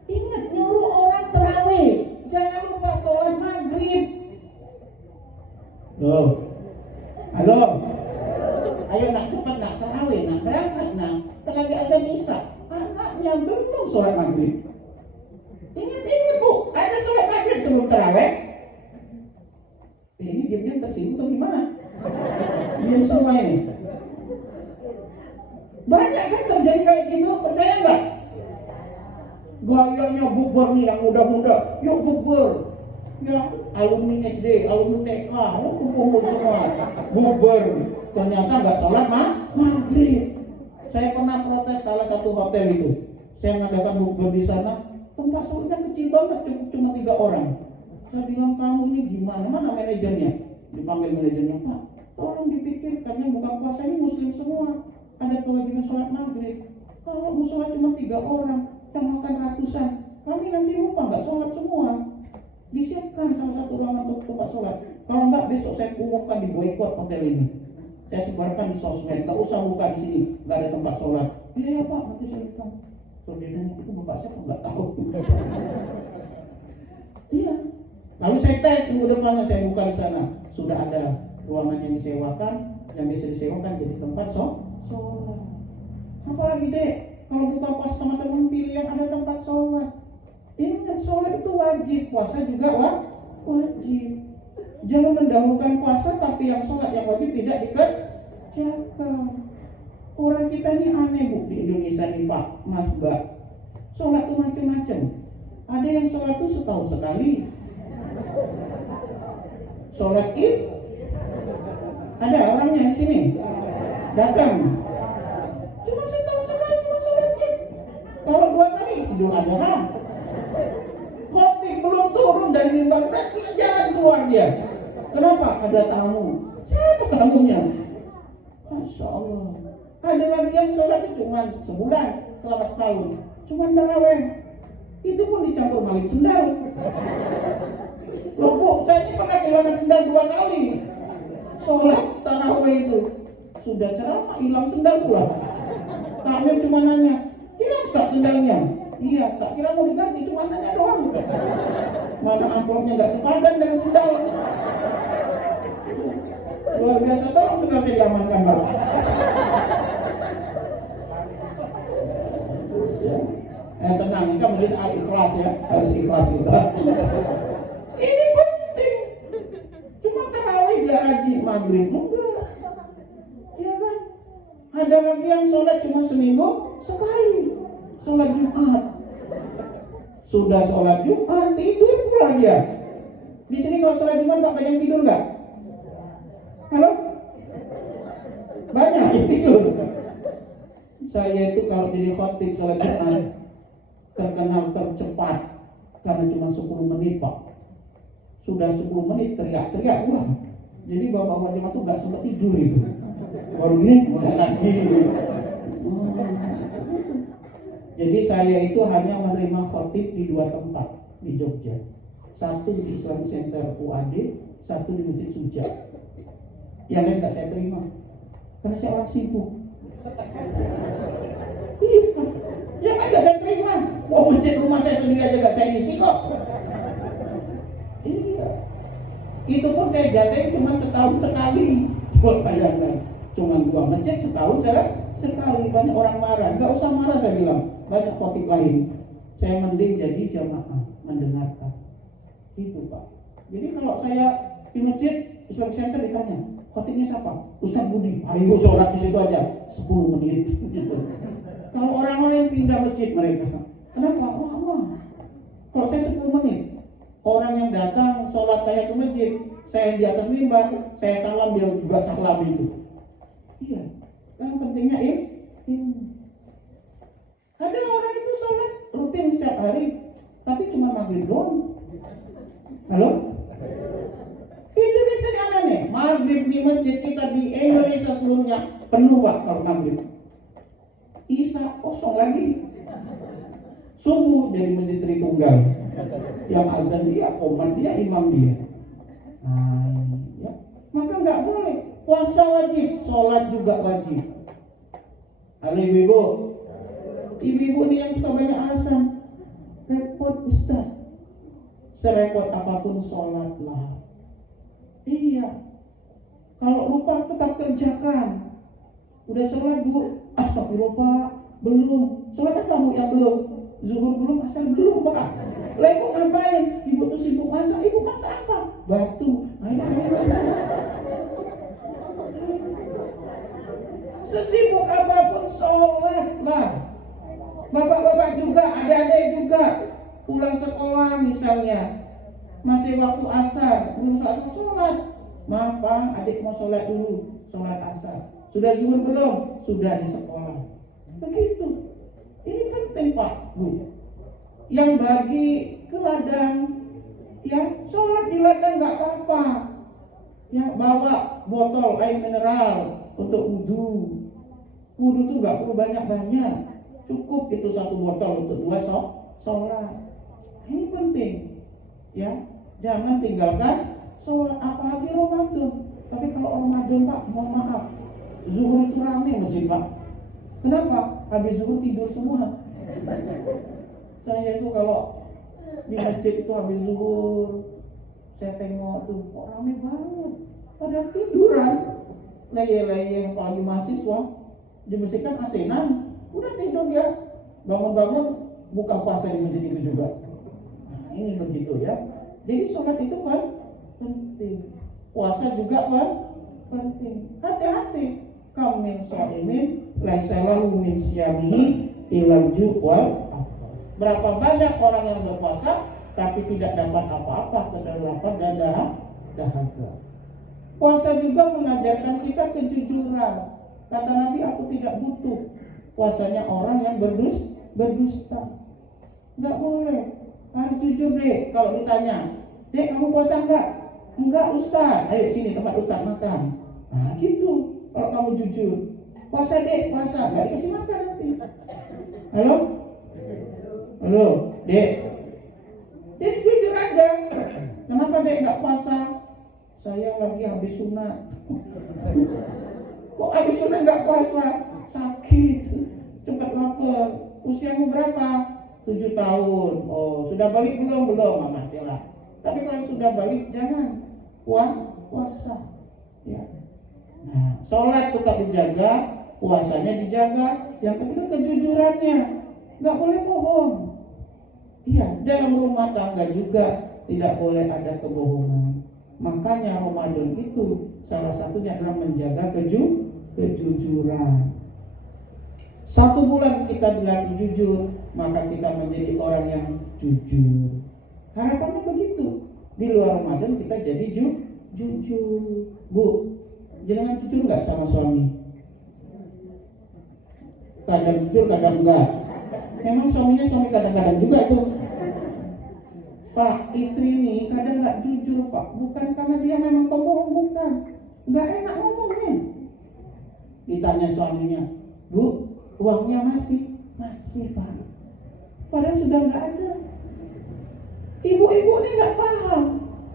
Ingat nyuruh orang terawih. Jangan lupa sholat maghrib. Loh. Halo. Ayo nak cepat nak terawih, nak berangkat nak. Lagi ada misa. Anaknya belum sholat maghrib. Ingat Bu, ada sholat maghrib sebelum terawih. Ini diam-diam tersinggung atau gimana? Diam semua ini. Banyak kan terjadi kayak gitu, percaya nggak? Gayanya bukber nih yang muda-muda, yuk bukber. Ya, alumni SD, alumni TK, kumpul semua bukber. Ternyata nggak sholat maghrib. Saya pernah protes salah satu hotel itu. Saya mengadakan bukber di sana, tempat sholatnya kecil banget, cuma 3 orang. Saya bilang, kamu ini gimana? Mana manajernya? Dipanggil manajernya, Pak, tolong dipikirkan, yang buka puasa ini muslim semua, ada kewajiban sholat maghrib. Kalau musola cuma 3 orang, kita makan ratusan, kami nanti lupa nggak sholat semua. Disiapkan salah satu ruangan untuk tempat sholat. Kalau nggak, besok saya umumkan di boykot hotel ini. Saya sebarkan di sosmed, nggak usah buka di sini, nggak ada tempat sholat. Iya Pak, nanti saya bilang. Saudaranya itu bapak saya nggak tahu. Iya. Lalu saya tes minggu depannya, saya buka di sana. Sudah ada ruangan yang disewakan, yang bisa disewakan jadi tempat sholat. Apalagi dek, kalau buka puasa teman-teman pilih yang ada tempat sholat. Ingat, sholat itu wajib, puasa juga wajib. Jangan mendahulukan puasa tapi yang sholat yang wajib tidak dikerjakan. Orang kita ini aneh Bu di Indonesia nih Pak, Mas, Mbak. Sholat tuh macam-macam. Ada yang sholat tuh setahun sekali. Sholat Id. Ada orangnya di sini. Datang. Cuma setahun sekali cuma sholat Id. Kalau 2 kali Idul Adha. Khotib belum turun dari mimbar berarti jangan keluar dia. Kenapa? Ada tamu. Siapa tamunya? Masya Allah. Ada lagi yang sholat itu cuma sebulan selama setahun. Cuma taraweh. Itu pun dicampur malik sendal. Loh Bu, saya ini pernah kehilangan sendal 2 kali. Sholat taraweh itu sudah ceramah hilang sendal pula. Takmir cuma nanya, hilang tak sendalnya? Iya, tak kira mau diganti, cuma nanya doang. Mana amplopnya nggak sepadan dengan sendal. Luar biasa, tolong sendal saya diamankan Pak. Tenang, ini kan mungkin ikhlas ya, harus ikhlas kita. Ini penting. Cuma tarawih dia rajin maghrib enggak. Iya kan? Ada lagi yang sholat cuma seminggu sekali. Sholat Jumat. Sudah sholat Jumat tidur pula dia. Di sini kalau sholat Jumat tak banyak tidur nggak? Halo? Banyak yang tidur. Saya itu kalau jadi khotib sholat Jumat terkenal tercepat karena cuma 10 menit Pak. Sudah 10 menit teriak-teriak pulang. Jadi bapak-bapak jemaat tuh nggak sempat tidur itu. Baru ini mulai lagi. Jadi saya itu hanya menerima khotib di 2 tempat di Jogja. Satu di Islam Center UAD, satu di Masjid Suja. Yang lain nggak saya terima karena saya orang sibuk. Iya, ya kan nggak saya terima. Wah, masjid rumah saya sendiri aja nggak saya isi kok. Iya, itu pun saya jagain cuma setahun sekali. Buat bayangkan, cuma 2 masjid setahun sekali. Banyak orang marah, nggak usah marah saya bilang. Banyak khotib lain. Saya mending jadi jamaah mendengarkan. Itu Pak. Jadi kalau saya di masjid Islam Center ditanya, khotibnya siapa? Ustaz Budi. Ayo sholat di situ aja 10 menit. Gitu. Kalau orang lain pindah masjid mereka. Kenapa? Lama. Kalau saya 10 menit. Orang yang datang sholat tahiyat ke masjid, saya di atas mimbar, saya salam dia juga salam itu. Iya. Yang pentingnya ada orang itu sholat rutin setiap hari, tapi cuma maghrib doang. Halo? Indonesia ini aneh. Maghrib di masjid kita di Indonesia seluruhnya penuh Pak kalau maghrib. Isya kosong lagi. Subuh jadi masjid Tritunggal. Yang azan dia, qomat dia, imam dia. Ya. Maka nggak boleh. Puasa wajib, sholat juga wajib. Halo ibu-ibu. Ibu-ibu ini yang suka banyak alasan. Repot Ustaz. Serepot apapun sholatlah. Iya. Kalau lupa tetap kerjakan. Udah sholat Bu? Astagfirullah Pak. Belum. Sholat apa Bu yang belum? Zuhur belum, asar belum Pak. Lah ibu ngapain? Ibu tuh sibuk masak. Ibu masak apa? Batu. Sesibuk apapun sholatlah. Bapak-bapak juga, adik-adik juga pulang sekolah misalnya masih waktu asar, belum selesai sholat. Maaf Pak, adik mau sholat dulu, sholat asar. Sudah zuhur belum? Sudah di sekolah. Begitu. Ini penting Pak, Bu. Yang bagi ke ladang, ya sholat di ladang nggak apa-apa. Ya bawa botol air mineral untuk wudhu. Wudhu tuh nggak perlu banyak-banyak. Cukup itu 1 botol untuk 2 sholat. Ini penting, ya. Jangan tinggalkan sholat, apalagi Ramadan. Tapi kalau Ramadan Pak, mohon maaf, zuhur itu rame masjid Pak. Kenapa? Habis zuhur tidur semua. Saya itu kalau di masjid itu habis zuhur, saya tengok tuh, kok rame banget. Pada tiduran, leye-leye, apalagi mahasiswa. Di masjid kan asinan. Udah tidur dia, bangun-bangun buka puasa di masjid itu juga. Nah, ini begitu ya. Jadi sholat itu kan penting. Puasa juga penting. Hati-hati. Kam min shaimin laisa lahu min siyamihi illal ju' wal afar. Berapa banyak orang yang berpuasa tapi tidak dapat apa-apa kecuali lapar dan dahaga. Puasa juga mengajarkan kita kejujuran. Kata Nabi, aku tidak butuh puasanya orang yang berdusta. Enggak boleh. Harus jujur, Dek. Kalau ditanya, Dek, kamu puasa enggak? Enggak, Ustaz. Ayo sini tempat Ustaz makan. Nah gitu. Kalau kamu jujur, puasa, Dek, puasa. Enggak dikasih makan nanti. Halo, Dek. Dek jujur aja. Kenapa Dek enggak puasa? Saya lagi habis sunat. Kok habis sunat enggak puasa? Sakit. Cepat lapar. Usiamu berapa? 7 tahun. Oh, sudah balik belum? Belum, masih lah. Tapi kalau sudah balik jangan puasa. Ya. Nah, sholat tetap dijaga, puasanya dijaga. Yang ketiga kejujurannya, nggak boleh bohong. Iya, dalam rumah tangga juga tidak boleh ada kebohongan. Makanya Ramadan itu salah satunya adalah menjaga kejujuran. 1 bulan kita dilatih jujur, maka kita menjadi orang yang jujur. Harapannya begitu. Di luar Ramadan kita jadi jujur. Bu, jangan jujur nggak sama suami? Kadang jujur, kadang enggak. Memang suami kadang-kadang juga tuh. Pak, istri ini kadang nggak jujur, Pak. Bukan karena dia memang pembohong, bukan. Nggak enak ngomongnya. Ditanya suaminya, Bu, uangnya masih Pak. Padahal sudah nggak ada. Ibu-ibu ini nggak paham.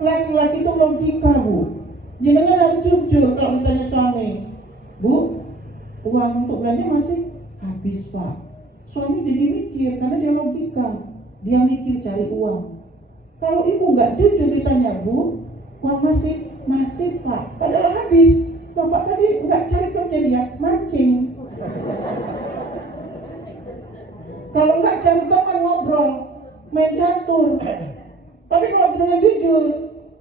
Laki-laki itu logika, Bu. Jenengan harus jujur kalau ditanya suami, Bu, uang untuk belanja masih habis, Pak. Suami jadi mikir karena dia logika. Dia mikir cari uang. Kalau ibu nggak jujur ditanya, Bu, uang masih Pak. Padahal habis. Bapak tadi nggak cari kerja, dia mancing. Kalau nggak cari teman ngobrol, main catur. Tapi kalau dengan jujur,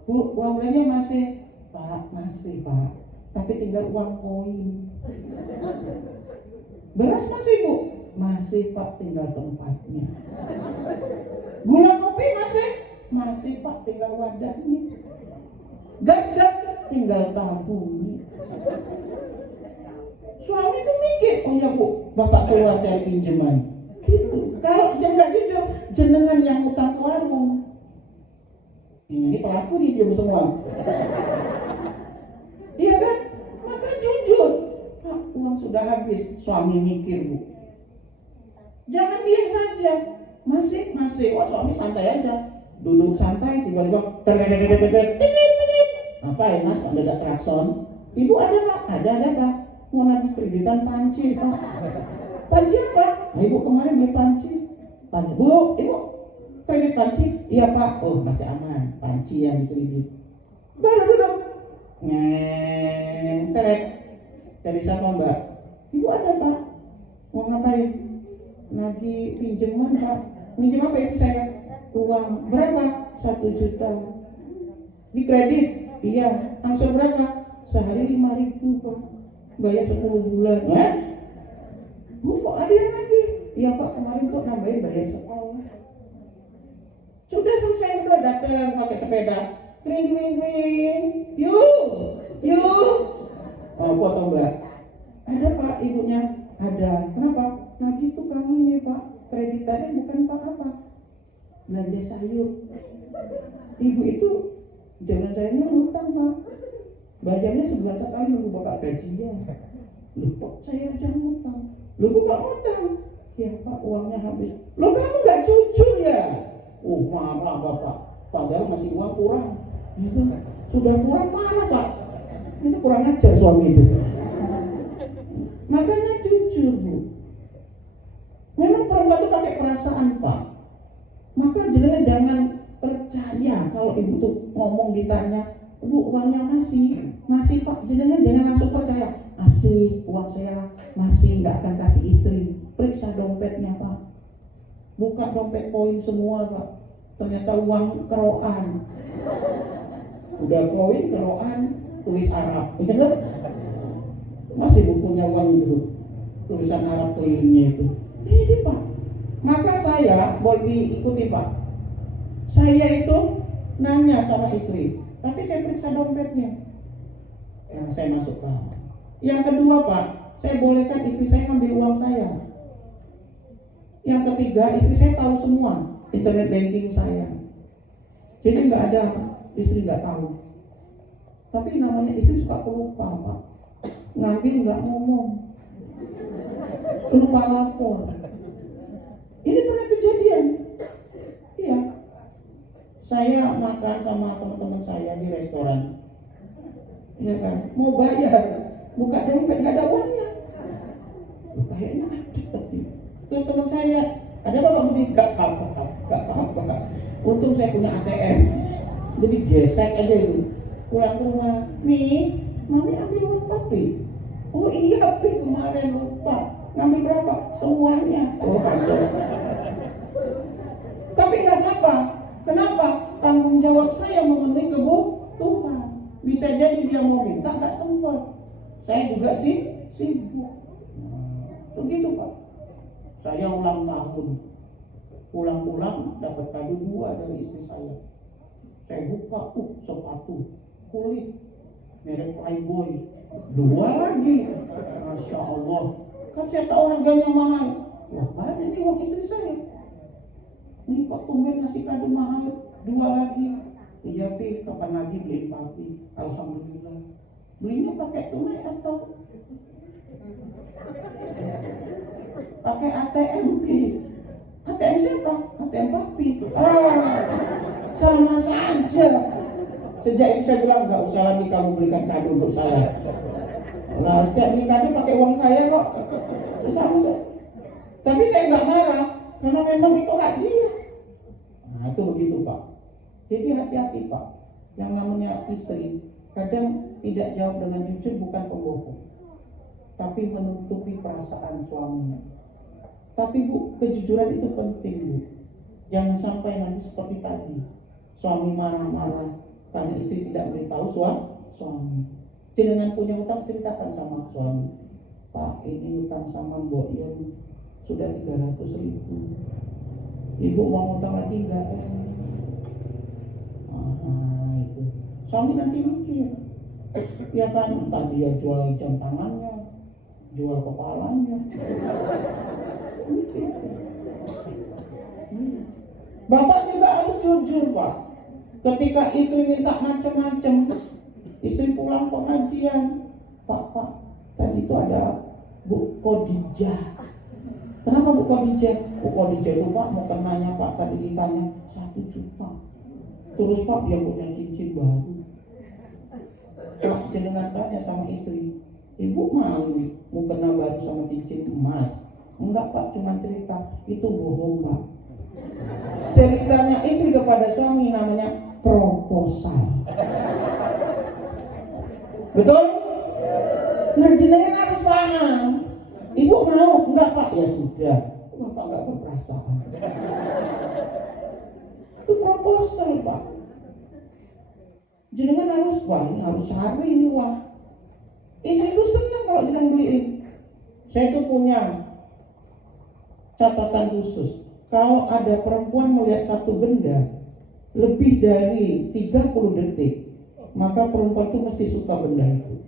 Bu, uang belanja masih Pak. Tapi tinggal uang koin. Beras masih, Bu? Masih Pak, tinggal tempatnya. Gula kopi masih Pak, tinggal wadahnya. Gas tinggal tabungnya. Suami itu mikir, oh ya Bu, Bapak keluar cari pinjaman. Gitu. Kalau jangan jujur, jenengan yang utang ke warung. Ini pelaku nih diam semua. Iya kan? Maka jujur. Pak, uang sudah habis. Suami mikir, Bu. Jangan diam saja. Masih. Wah, suami santai aja. Duduk santai, tiba-tiba apa ya Mas? Ada klakson. Ibu ada Pak? Ada Pak. Mau nagih kreditan panci, Pak. Panci apa? Nah, Ibu kemarin beli panci. Bu, Ibu kredit panci? Iya Pak. Oh, masih aman. Panci yang dikredit. Baru duduk. Terek. Dari siapa Mbak? Ibu ada Pak. Mau ngapain? Nagih pinjaman Pak. Pinjam apa itu saya? Uang berapa? 1 juta. Di kredit? Iya. Angsur berapa? Sehari 5.000 Pak. Bayar 10 bulan. Bu, kok ada yang lagi? Iya Pak, kemarin kok nambahin bayar sekolah. Sudah selesai, udah datang pakai sepeda. Kring. Yuk. Oh, potong Mbak. Ada Pak, ibunya? Ada. Kenapa? Nah gitu kamu ini Pak. Kreditannya bukan Pak apa? Belanja sayur. Ibu itu jangan sayurnya ngutang Pak. Bayarnya sebulan sekali nunggu Bapak gajian. Loh kok saya aja ngutang? Loh bukan ngutang. Ya Pak, uangnya habis. Loh kamu gak jujur ya? Oh marah Bapak. Padahal masih uang kurang. Itu sudah kurang mana Pak? Itu kurang ajar suami itu. Makanya jujur Bu. Memang perempuan itu pakai perasaan Pak. Maka jangan percaya kalau ibu tuh ngomong ditanya, Bu uangnya masih Pak. Jangan langsung percaya. Asik, uang saya masih, nggak akan kasih istri. Periksa dompetnya Pak. Buka dompet koin semua Pak. Ternyata uang keroan. Udah koin, Quran, tulis Arab, kan? Masih bukunya uang itu, tulisan Arab kelilingnya itu. Ini Pak. Maka saya boleh diikuti Pak. Saya itu nanya sama istri, tapi saya periksa dompetnya. Saya masuk kamar. Yang kedua Pak, saya bolehkan istri saya ngambil uang saya. Yang ketiga, istri saya tahu semua internet banking saya. Jadi nggak ada istri nggak tahu. Tapi namanya istri suka pelupa Pak. Ngambil nggak ngomong, lupa lapor. Ini pernah kejadian. Iya. Saya makan sama teman-teman saya di restoran. Iya kan? Mau bayar, buka dompet nggak ada uangnya. Kayaknya ada. Terus teman saya, ada bapak beli nggak apa-apa. Untung saya punya ATM. Jadi gesek aja itu. Pulang ke rumah, nih, mami ambil uang papi. Oh iya papi, kemarin lupa. Ngambil berapa? Semuanya. Oh pantas. Tapi nggak apa-apa. Kenapa? Tanggung jawab saya memenuhi kebutuhan. Bisa jadi dia mau minta nggak sempat. Saya juga sibuk. Begitu Pak. Saya ulang tahun. Pulang-pulang dapat kado 2 dari istri saya. Saya buka, sepatu kulit merek Playboy 2 lagi. Masya Allah. Kan saya tahu harganya mahal. Wah banyak nih uang istri saya. Ini kok tumben ngasih kado mahal 2 lagi. Iya Pi, kapan lagi beliin papi? Alhamdulillah. Belinya pakai tunai atau pakai ATM Pi? ATM siapa? ATM papi. Sama saja. Sejak itu saya bilang nggak usah lagi kamu belikan kado untuk saya. Nah setiap beli kado pakai uang saya kok. Sama saja. Tapi saya nggak marah karena memang itu hadiah. Nah itu begitu Pak. Jadi hati-hati Pak. Yang namanya istri kadang tidak jawab dengan jujur bukan pembohong, tapi menutupi perasaan suaminya. Tapi Bu, kejujuran itu penting Bu. Jangan sampai nanti seperti tadi, suami marah-marah karena istri tidak beritahu suami. Jangan punya hutang, ceritakan sama suami. Pak, ini hutang sama Mbok Yon sudah 300.000. Ibu mau hutang lagi enggak? Itu. Suami nanti mikir. Ya kan, tadi dia jual jam tangannya, jual kepalanya. Bapak juga harus jujur Pak. Ketika istri minta macam-macam, istri pulang pengajian, Pak, tadi itu ada Bu Khadijah. Kenapa Bu Khadijah? Bu Khadijah itu Pak mau kenanya Pak, tadi ditanya 1 juta. Terus Pak dia punya cincin baru. Pak jenengan tanya sama istri, Ibu mau kena baru sama cincin emas? Enggak Pak, cuma cerita. Itu bohong Pak. Ceritanya istri kepada suami namanya proposal. Betul? Nah jenengan harus paham. Ibu mau? Enggak Pak. Ya sudah. Bapak enggak berperasaan. Itu proposal Pak. Jenengan harus harus cari ini uang. Istri itu senang kalau jenengan beliin. Saya itu punya catatan khusus. Kalau ada perempuan melihat satu benda lebih dari 30 detik, maka perempuan itu mesti suka benda itu.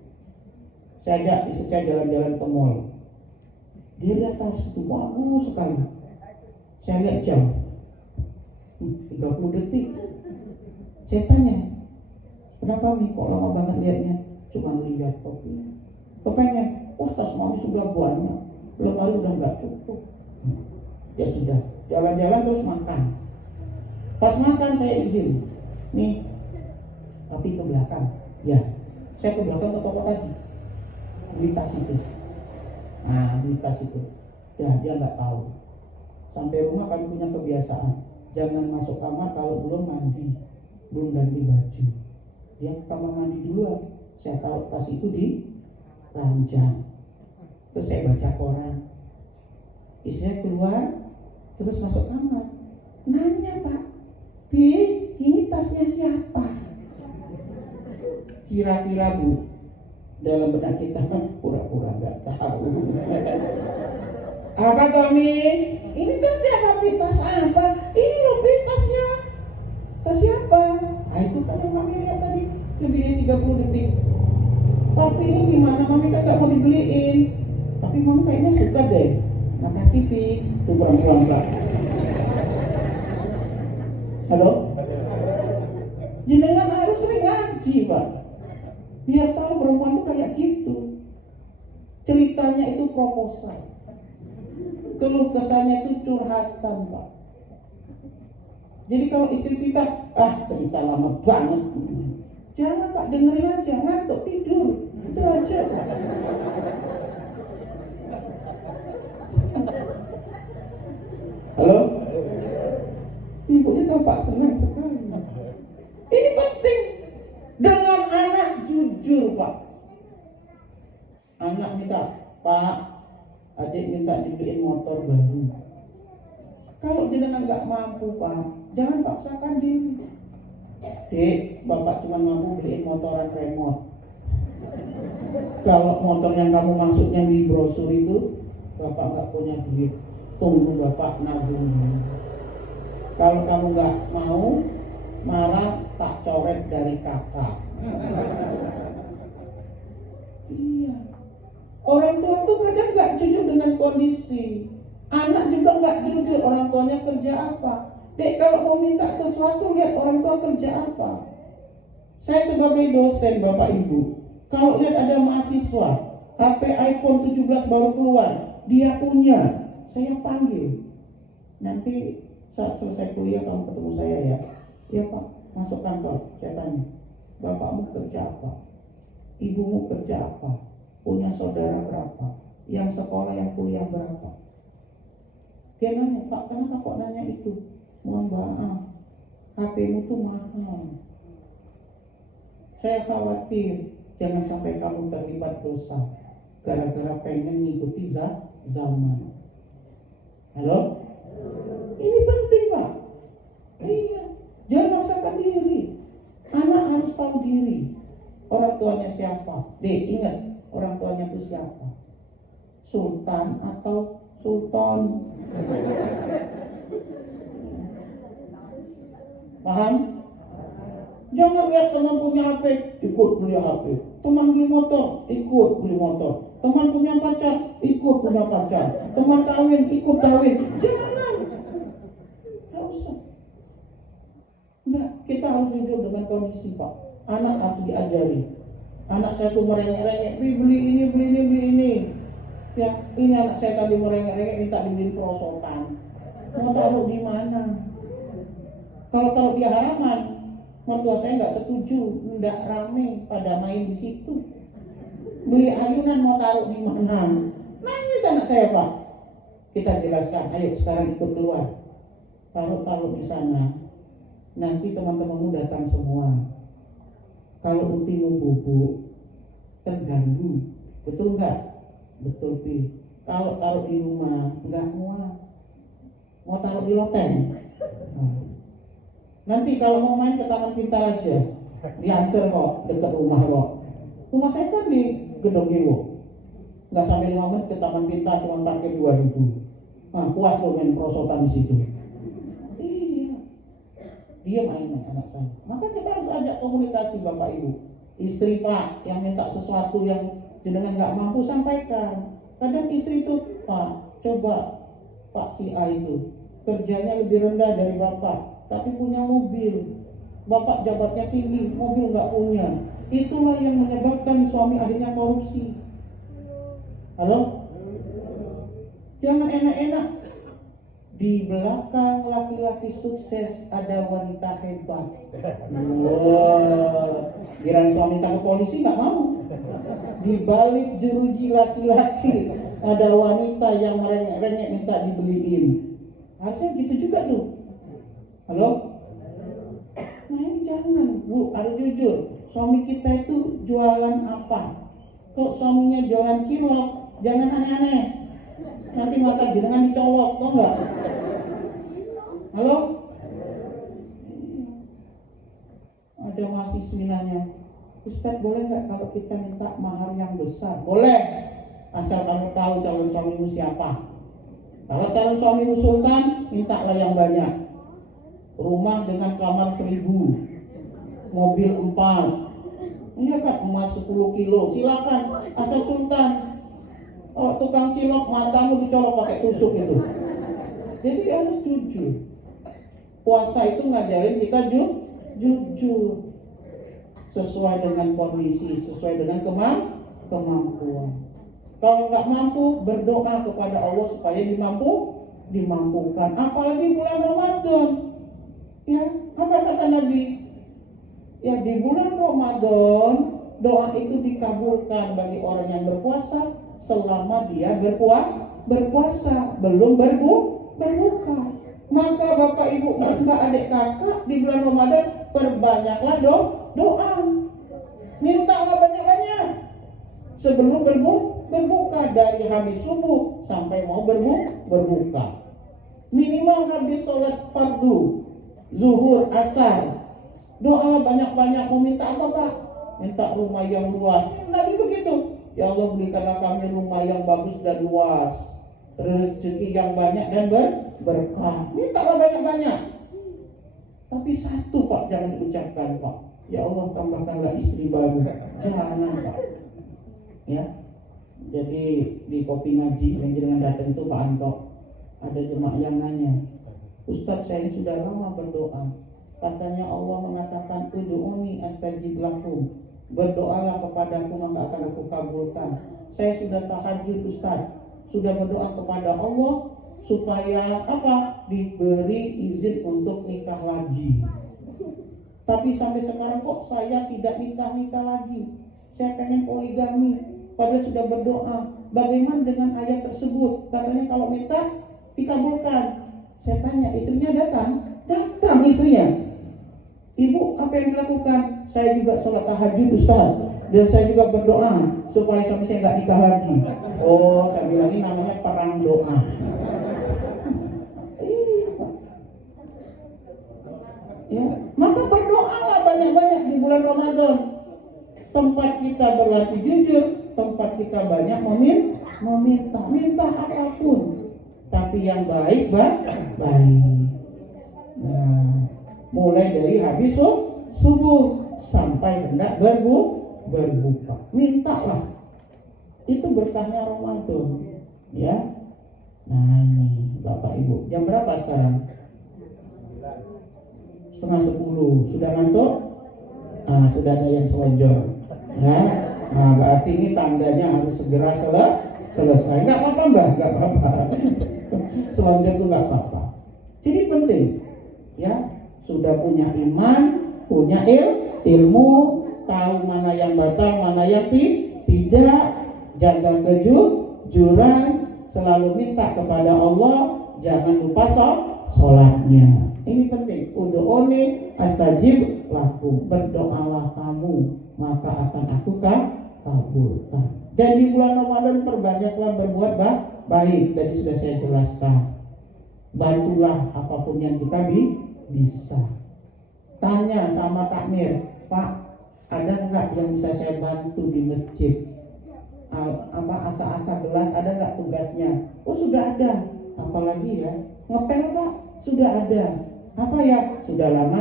Saya ajak istri saya jalan-jalan ke mall. Dia lihat tas itu bagus sekali. Saya lihat jam 30 detik. Saya tanya, kenapa nih kok lama banget lihatnya? Cuma lihat topinya. Kepengen, tas mami sudah banyak, lemari udah nggak cukup. Ya sudah, jalan-jalan terus makan. Pas makan saya izin, nih, tapi ke belakang. Ya, saya ke belakang ke toko tadi, beli tas itu. Nah, beli tas itu. Ya, dia nggak tahu. Sampai rumah kami punya kebiasaan, jangan masuk kamar kalau belum mandi, belum ganti baju. Dia ke kamar mandi duluan. Saya taruh tas itu di ranjang. Terus saya baca koran. Istri keluar, terus masuk kamar. Nanya Pak, ini tasnya siapa? Kira-kira Bu, dalam benak kita pura-pura nggak tahu. Apa Tommy? Ini tas siapa? Tas apa? Ini loh tasnya. Tas siapa? Ah itu kan yang Mami lihat tadi lebih dari 30 detik. Tapi ini gimana? Mami kan nggak mau dibeliin. Tapi Mami kayaknya suka deh. Makasih Pi. Tuh perempuan Pak. Halo? Jenengan harus sering ngaji Pak. Biar tahu perempuan itu kayak gitu. Ceritanya itu proposal. Keluh kesahnya itu curhatan Pak. Jadi kalau istri kita, cerita lama banget. Jangan Pak, dengerin aja, ngantuk tidur. Itu aja Pak. Halo? Ibunya tampak senang sekali. Ini penting. Dengan anak jujur Pak. Anak minta, Pak, adik minta dibeliin motor baru. Kalau jenengan nggak mampu Pak, jangan paksakan diri. Dek, Bapak cuma mampu beliin motoran remote. Kalau motor yang kamu maksudnya di brosur itu, Bapak nggak punya duit. Tunggu Bapak nabung. Kalau kamu nggak mau, marah tak coret dari kakak. Iya. Orang tua tuh kadang nggak jujur dengan kondisi. Anak juga nggak jujur, orang tuanya kerja apa. Dek kalau mau minta sesuatu lihat orang tua kerja apa. Saya sebagai dosen Bapak Ibu, kalau lihat ada mahasiswa HP iPhone 17 baru keluar, dia punya, saya panggil. Nanti saat selesai kuliah kamu ketemu saya ya. Ya Pak, masuk kantor. Saya tanya, Bapakmu kerja apa? Ibumu kerja apa? Punya saudara berapa? Yang sekolah yang kuliah berapa? Dia nanya, Pak kenapa kok nanya itu? Mohon maaf, HP-mu tuh mahal. Saya khawatir jangan sampai kamu terlibat dosa gara-gara pengen ngikuti zaman. Halo? Ini penting Pak. Iya, jangan maksakan diri. Anak harus tahu diri. Orang tuanya siapa? Dek, ingat, orang tuanya itu siapa? Sultan atau Sultan? Paham? Jangan lihat teman punya HP, ikut beli HP. Teman beli motor, ikut beli motor. Teman punya pacar, ikut punya pacar. Teman kawin, ikut kawin. Jangan. Nggak usah. Enggak, kita harus jujur dengan kondisi Pak. Anak harus diajari. Anak saya tuh merengek-rengek, beli ini, beli ini, beli ini. Ya, ini anak saya tadi merengek-rengek minta dibeliin perosotan. Mau taruh di mana? Kalau taruh di halaman, mertua saya nggak setuju, nggak rame pada main di situ. Beli ayunan mau taruh di mana? Nangis anak saya Pak. Kita jelaskan, ayo sekarang ikut keluar. Taruh di sana. Nanti teman-temanmu datang semua. Kalau utimu bubuk, terganggu, betul nggak? Betul Pi. Kalau taruh di rumah, nggak muat. Mau taruh di loteng. Nanti kalau mau main ke Taman Pintar aja, diantar kok, dekat rumah kok. Rumah saya kan di Gedong Gewo. Nggak sampai 5 menit ke Taman Pintar, cuma parkir 2.000. Nah, puas lo main perosotan di situ. Iya. Dia main anak saya. Maka kita harus ajak komunikasi Bapak Ibu. Istri Pak yang minta sesuatu yang jenengan nggak mampu sampaikan. Kadang istri itu, Pak, coba Pak si A itu kerjanya lebih rendah dari Bapak, tapi punya mobil. Bapak jabatnya tinggi, mobil nggak punya. Itulah yang menyebabkan suami akhirnya korupsi. Halo? Jangan enak-enak. Di belakang laki-laki sukses ada wanita hebat. Wow, biar suami takut polisi nggak mau. Di balik jeruji laki-laki ada wanita yang merengek-rengek minta dibeliin. Harusnya gitu juga tuh. Halo? Nah ini jangan Bu, harus jujur. Suami kita itu jualan apa? Kalau suaminya jualan cilok, jangan aneh-aneh. Nanti mata jenengan dicolok, tau nggak? Halo? Ada mahasiswi nanya, Ustaz, boleh nggak kalau kita minta mahar yang besar? Boleh, asal kamu tahu calon suamimu siapa. Kalau calon suamimu sultan, mintalah yang banyak. Rumah dengan kamar 1000, mobil 4, iya kan, emas 10 kilo, silakan, asal sultan. Oh, tukang cilok matamu dicolok pakai tusuk itu. Jadi harus jujur. Puasa itu ngajarin kita jujur, sesuai dengan kondisi, sesuai dengan kemampuan. Kalau nggak mampu, berdoa kepada Allah supaya dimampukan. Apalagi bulan Ramadan. Ya, apa kata Nabi? Ya, di bulan Ramadan doa itu dikabulkan bagi orang yang berpuasa selama dia berpuasa, belum berbuka. Maka Bapak Ibu, Mbak, adik kakak, di bulan Ramadan perbanyaklah doa. Mintalah banyak-banyak sebelum berbuka, dari habis subuh sampai mau berbuka. Minimal habis sholat fardu, zuhur, asar, doa banyak-banyak. Mau minta apa, Pak? Minta rumah yang luas. Nabi begitu. Ya Allah, berikanlah kami rumah yang bagus dan luas, rezeki yang banyak dan berkah. Mintalah banyak-banyak. Tapi satu, Pak, jangan diucapkan, Pak. Ya Allah, tambahkanlah istri baru. Jangan, Pak. Ya. Jadi di kopi ngaji yang jangan datang itu Pak Anto, ada jemaah yang nanya, Ustadz, saya ini sudah lama berdoa, katanya Allah mengatakan ud'uni astajib lakum, berdoalah kepadaku maka akan aku kabulkan. Saya sudah tahajud Ustadz, sudah berdoa kepada Allah supaya apa? Diberi izin untuk nikah lagi. Tapi sampai sekarang kok saya tidak nikah lagi. Saya pengen poligami, padahal sudah berdoa. Bagaimana dengan ayat tersebut? Katanya kalau minta dikabulkan. Saya tanya, istrinya datang istrinya. Ibu, apa yang dilakukan? Saya juga sholat tahajud Ustaz, dan saya juga berdoa supaya suami saya nggak nikah lagi. Oh, saya bilang ini namanya perang doa. Ya, maka berdoalah banyak-banyak di bulan Ramadan. Tempat kita berlatih jujur, tempat kita banyak minta apapun, tapi yang baik. Nah, mulai dari habis subuh sampai hendak berbuka, mintalah. Itu berkahnya Ramadan, ya. Nah ini Bapak Ibu, jam berapa sekarang? 9:30. Sudah ngantuk? Sudah ada yang selonjor. Ya, berarti ini tandanya harus segera selesai. Nggak apa-apa Mbak, nggak apa-apa. Selonjor itu nggak apa-apa. Jadi penting, ya, sudah punya iman, punya ilmu, tahu mana yang batal, mana yang tidak, jaga kejujuran, selalu minta kepada Allah, jangan lupa sholatnya. Ini penting. Ud'uni astajib lakum, berdoalah kamu maka akan aku kabulkan. Dan di bulan Ramadan perbanyaklah berbuat baik. Tadi sudah saya jelaskan. Bantulah apapun yang kita bisa. Tanya sama takmir, Pak, ada nggak yang bisa saya bantu di masjid? Asa-asa gelas ada nggak tugasnya? Oh sudah ada. Apalagi ya, ngepel Pak, sudah ada. Apa ya? Sudah lama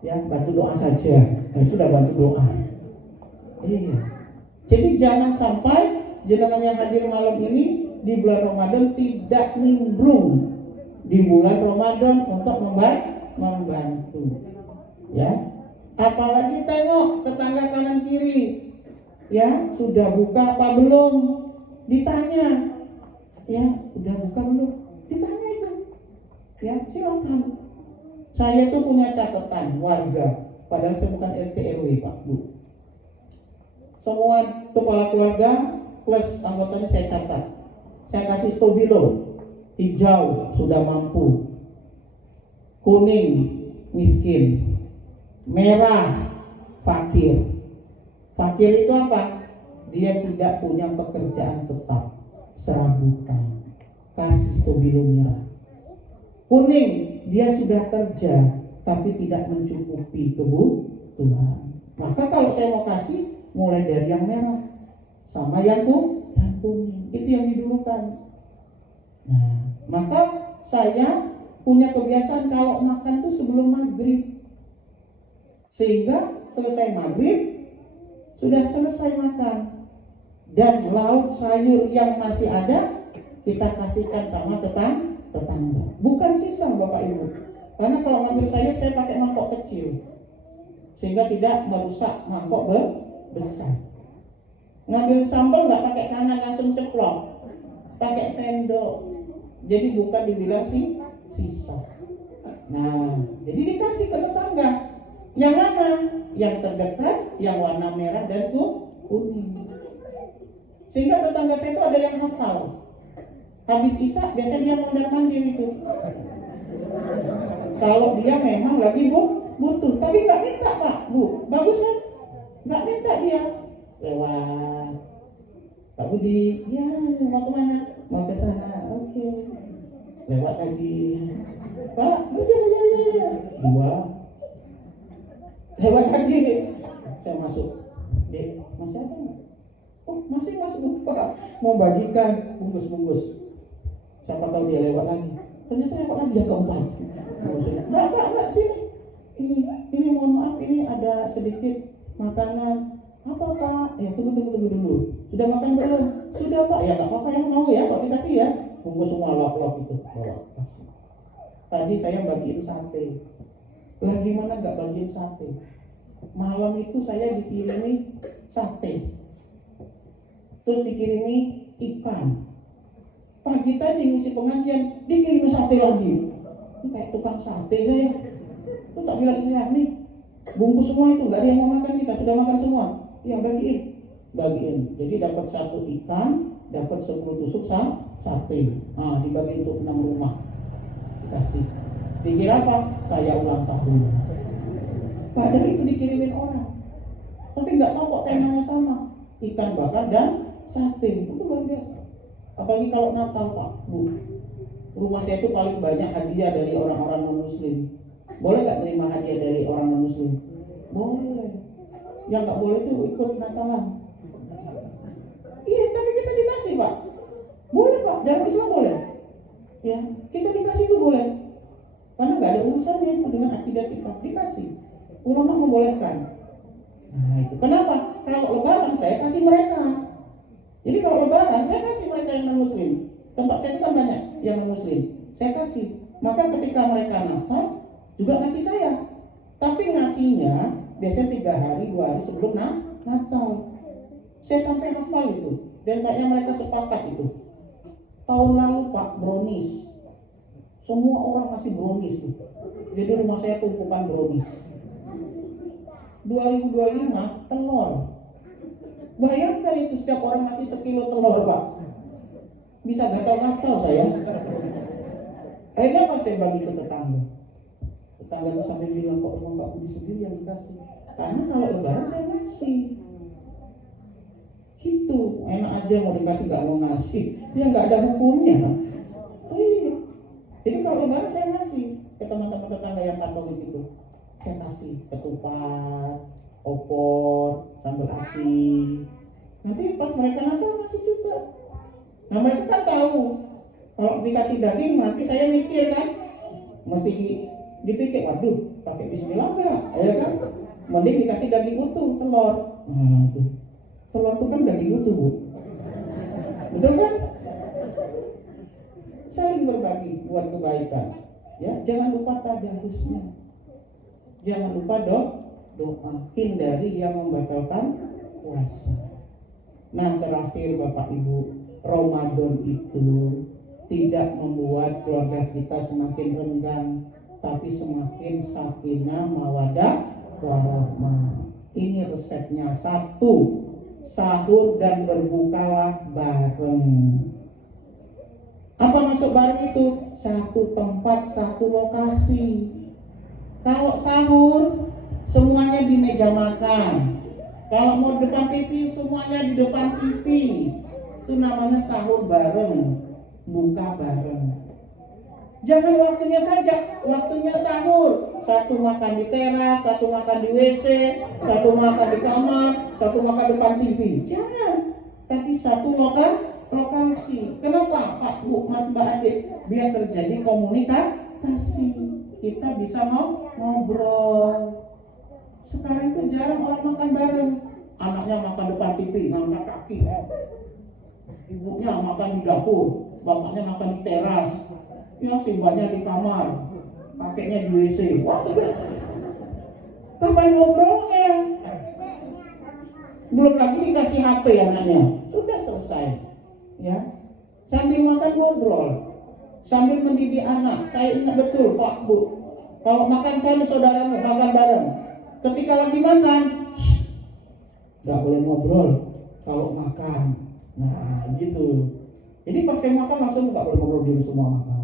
ya, bantu doa saja. Sudah bantu doa. Iya. Jadi jangan sampai jenengan yang hadir malam ini di bulan Ramadan tidak nimbrung di bulan Ramadan untuk membantu. Ya. Apalagi tengok tetangga kanan kiri. Ya, sudah buka apa belum? Ditanya. Ya, sudah buka belum? Ditanya itu. Ya, silakan. Saya tuh punya catatan warga, padahal saya bukan RT RW Pak Bu. Semua kepala keluarga plus anggotanya saya catat. Saya kasih stabilo. Hijau sudah mampu, kuning miskin, merah fakir. Fakir itu apa? Dia tidak punya pekerjaan tetap, serabutan. Kasih stabilo merah. Kuning, dia sudah kerja tapi tidak mencukupi kebutuhan. Maka kalau saya mau kasih, mulai dari yang merah sama yang kuning, itu yang didulukan. Nah, maka saya punya kebiasaan kalau makan tuh sebelum maghrib, sehingga selesai maghrib sudah selesai makan, dan lauk sayur yang masih ada kita kasihkan sama tetangga, bukan sisa Bapak Ibu. Karena kalau ngambil sayur saya pakai mangkok kecil, sehingga tidak merusak mangkok besar. Ngambil sambal nggak pakai tangan, langsung ceplok, pakai sendok, jadi bukan dibilang sisa. Nah, jadi dikasih ke tetangga. Yang mana? Yang terdekat, yang warna merah dan kuning. Sehingga tetangga saya itu ada yang hafal. Habis isya biasanya dia mondar-mandir itu. Kalau dia memang lagi butuh, tapi nggak minta Pak, Bu, bagus kan? Nggak minta dia. Lewat Pak Budi, ya mau kemana? Mau ke sana, oke. Lewat lagi, Pak, ya. Dua. Lewat lagi, saya masuk. Dek, masih ada nggak? Oh, masih masuk Pak. Mau bagikan bungkus-bungkus. Siapa tahu dia lewat lagi. Ternyata lewat lagi yang keempat. Mbak, sini. Ini mohon maaf, ini ada sedikit makanan. Apa Pak? Ya tunggu dulu. Sudah makan belum? Sudah Pak. Ya nggak apa-apa, yang mau ya Pak dikasih ya. Bungkus semua lap-lap itu. Tadi saya bagiin sate. Lagi mana nggak bagiin sate? Malam itu saya dikirimi sate. Terus dikirimi ikan. Pagi tadi ngisi pengajian dikirimi sate lagi. Ini kayak tukang sate saya. Itu tak bilang nih, bungkus semua itu nggak ada yang mau makan, kita sudah makan semua. Ya bagiin. Jadi dapat 1 ikan, dapat 10 tusuk sate. Nah, dibagi untuk 6 rumah. Dikasih. Dikira apa? Saya ulang tahun. Padahal itu dikirimin orang. Tapi nggak tahu kok temanya sama. Ikan bakar dan sate. Itu luar biasa. Apalagi kalau Natal Pak, Bu. Rumah saya itu paling banyak hadiah dari orang-orang non-muslim. Boleh nggak terima hadiah dari orang non-muslim? Boleh. Yang nggak boleh itu ikut Natalan. Iya, tapi kita dikasih Pak. Boleh Pak, dalam Islam boleh. Ya, kita dikasih itu boleh. Karena nggak ada urusannya dengan akidah kita. Dikasih. Ulama membolehkan. Nah itu kenapa? Kalau lebaran saya kasih mereka. Jadi kalau lebaran saya kasih mereka yang non-muslim. Tempat saya itu kan banyak yang non-muslim. Saya kasih. Maka ketika mereka Natal juga ngasih saya. Tapi ngasihnya biasanya 3 hari, 2 hari sebelum Natal. Saya sampai hafal itu. Dan kayaknya mereka sepakat itu. Tahun lalu Pak, brownies. Semua orang ngasih brownies tuh. Jadi rumah saya tumpukan brownies. 2025 telur. Bayangkan itu setiap orang ngasih 1 kilo telur Pak. Bisa gatal-gatal saya. Akhirnya apa saya bagi ke tetangga. Tetangga itu sampai bilang kok emang Pak Budi sendiri yang dikasih. Karena kalau lebaran saya ngasih. Gitu, enak aja mau dikasih gak mau ngasih. Ya gak ada hukumnya. Iya. Jadi kalau lebaran saya ngasih ke teman-teman tetangga yang Katolik itu. Saya kasih ketupat, opor, sambal ati. Nanti pas mereka Natal ngasih juga. Nah mereka kan tahu kalau dikasih daging nanti saya mikir kan, mesti dipikir, waduh pakai bismillah enggak, ya kan? Mending dikasih daging utuh, telur. Itu telur itu kan daging utuh Bu. Betul kan? Saling berbagi buat kebaikan. Ya, jangan lupa tadarusnya. Jangan lupa doa. Hindari yang membatalkan puasa. Nah terakhir Bapak Ibu, Ramadan itu tidak membuat keluarga kita semakin renggang, tapi semakin sakinah mawaddah warahmah. Ini resepnya. 1, sahur dan berbukalah bareng. Apa masuk bareng itu? 1 tempat, 1 lokasi. Kalau sahur semuanya di meja makan. Kalau mau depan TV semuanya di depan TV. Itu namanya sahur bareng, buka bareng. Jangan waktunya saja, waktunya sahur satu makan di teras, satu makan di WC, satu makan di kamar, satu makan depan TV. Jangan. Tapi satu lokasi. Kenapa Pak, Bu, Mas, Mbak Adik? Biar terjadi komunikasi. Kita bisa ngobrol. Sekarang itu jarang orang makan bareng. Anaknya makan depan TV, ngangkat kaki. Ibunya makan di dapur, bapaknya makan di teras. Ya, simbahnya di kamar, kakeknya di WC. Wah, kapan ngobrolnya? Belum lagi dikasih HP anaknya, sudah selesai. Ya, sambil makan ngobrol, sambil mendidik anak. Saya ingat betul Pak, Bu, kalau makan sama saudaramu makan bareng. Ketika lagi makan, nggak boleh ngobrol kalau makan. Nah, gitu. Jadi pakai makan langsung nggak boleh ngobrol dulu, semua makan.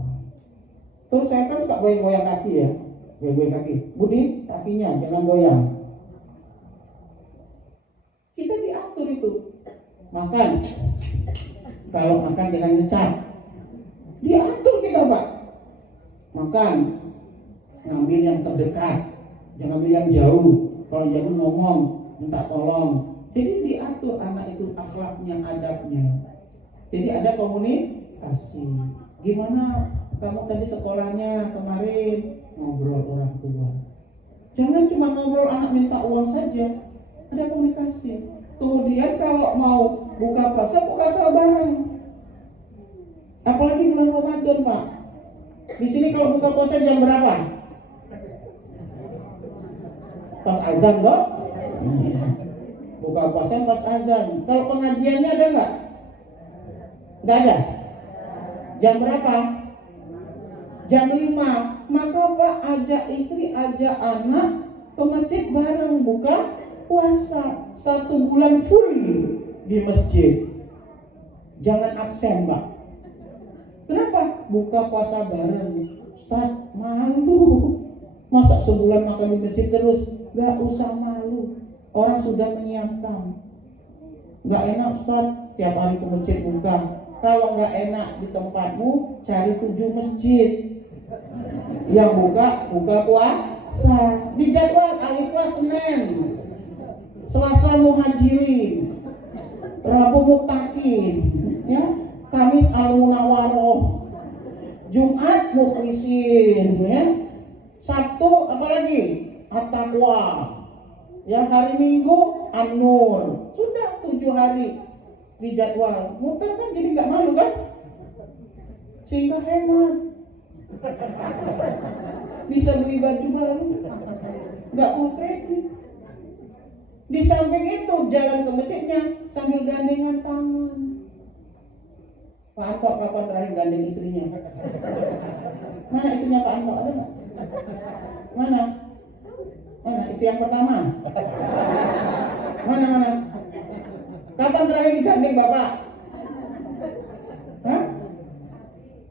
Terus saya kan suka goyang-goyang kaki ya, goyang-goyang kaki. Budi, kakinya jangan goyang. Kita diatur itu. Makan. Kalau makan jangan ngecap. Diatur kita, Pak. Makan. Ngambil yang terdekat, jangan ambil yang jauh. Kalau jauh ngomong, minta tolong. Jadi diatur anak itu akhlaknya, adabnya. Jadi ada komunikasi. Gimana kamu tadi sekolahnya kemarin? Ngobrol orang tua. Jangan cuma ngobrol anak minta uang saja. Ada komunikasi. Kemudian kalau mau buka puasa bareng. Apalagi bulan Ramadan, Pak. Di sini kalau buka puasa jam berapa? Pas azan, Dok? Buka puasa pas azan. Kalau pengajiannya ada nggak? Nggak ada. Jam berapa? Jam 5. Maka Pak ajak istri, ajak anak ke masjid bareng buka puasa 1 bulan full di masjid. Jangan absen, Pak. Kenapa? Buka puasa bareng. Ustaz, malu. Masa sebulan makan di masjid terus? Gak usah malu. Orang sudah menyiapkan. Gak enak, Ustaz, tiap hari ke masjid buka. Kalau gak enak di tempatmu, cari 7 masjid yang buka puasa. Di jadwal Alifah Senin, Selasa Muhajirin, Rabu Muttaqin, ya, Kamis Al-Munawaroh, Jumat Mukhlisin, ya, Sabtu apalagi At-Taqwa, ya, hari Minggu An-Nur. Sudah 7 hari di jadwal. Muter kan, jadi nggak malu kan? Sehingga hemat. Bisa beli baju baru, nggak perlu kredit. Di samping itu jalan ke masjidnya sambil gandengan tangan. Pak Anto kapan terakhir gandeng istrinya? Mana istrinya Pak Anto? Ada nggak? Mana istri yang pertama? Mana? Kapan terakhir digandeng Bapak? Hah?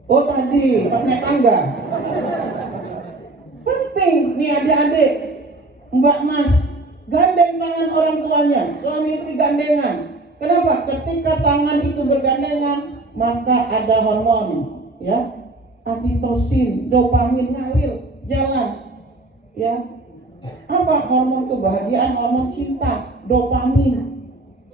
Oh tadi, pas naik tangga. Penting nih adik-adik, Mbak Mas, gandeng tangan orang tuanya, suami istri gandengan. Kenapa? Ketika tangan itu bergandengan, maka ada hormon, ya, oksitosin, dopamin ngalir, jalan, ya. Apa hormon kebahagiaan, hormon cinta, dopamin.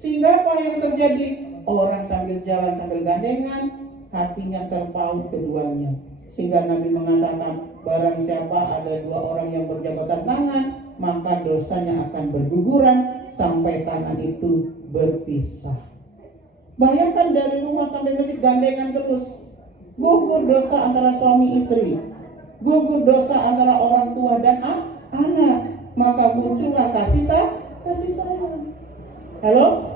Sehingga apa yang terjadi? Orang sambil jalan sambil gandengan, hatinya terpaut keduanya. Sehingga Nabi mengatakan, barang siapa ada 2 orang yang berjabatan tangan, maka dosanya akan berguguran sampai tangan itu berpisah. Bayangkan dari rumah sampai masjid gandengan terus. Gugur dosa antara suami istri, gugur dosa antara orang tua dan anak. Maka muncullah kasih sayang. Halo?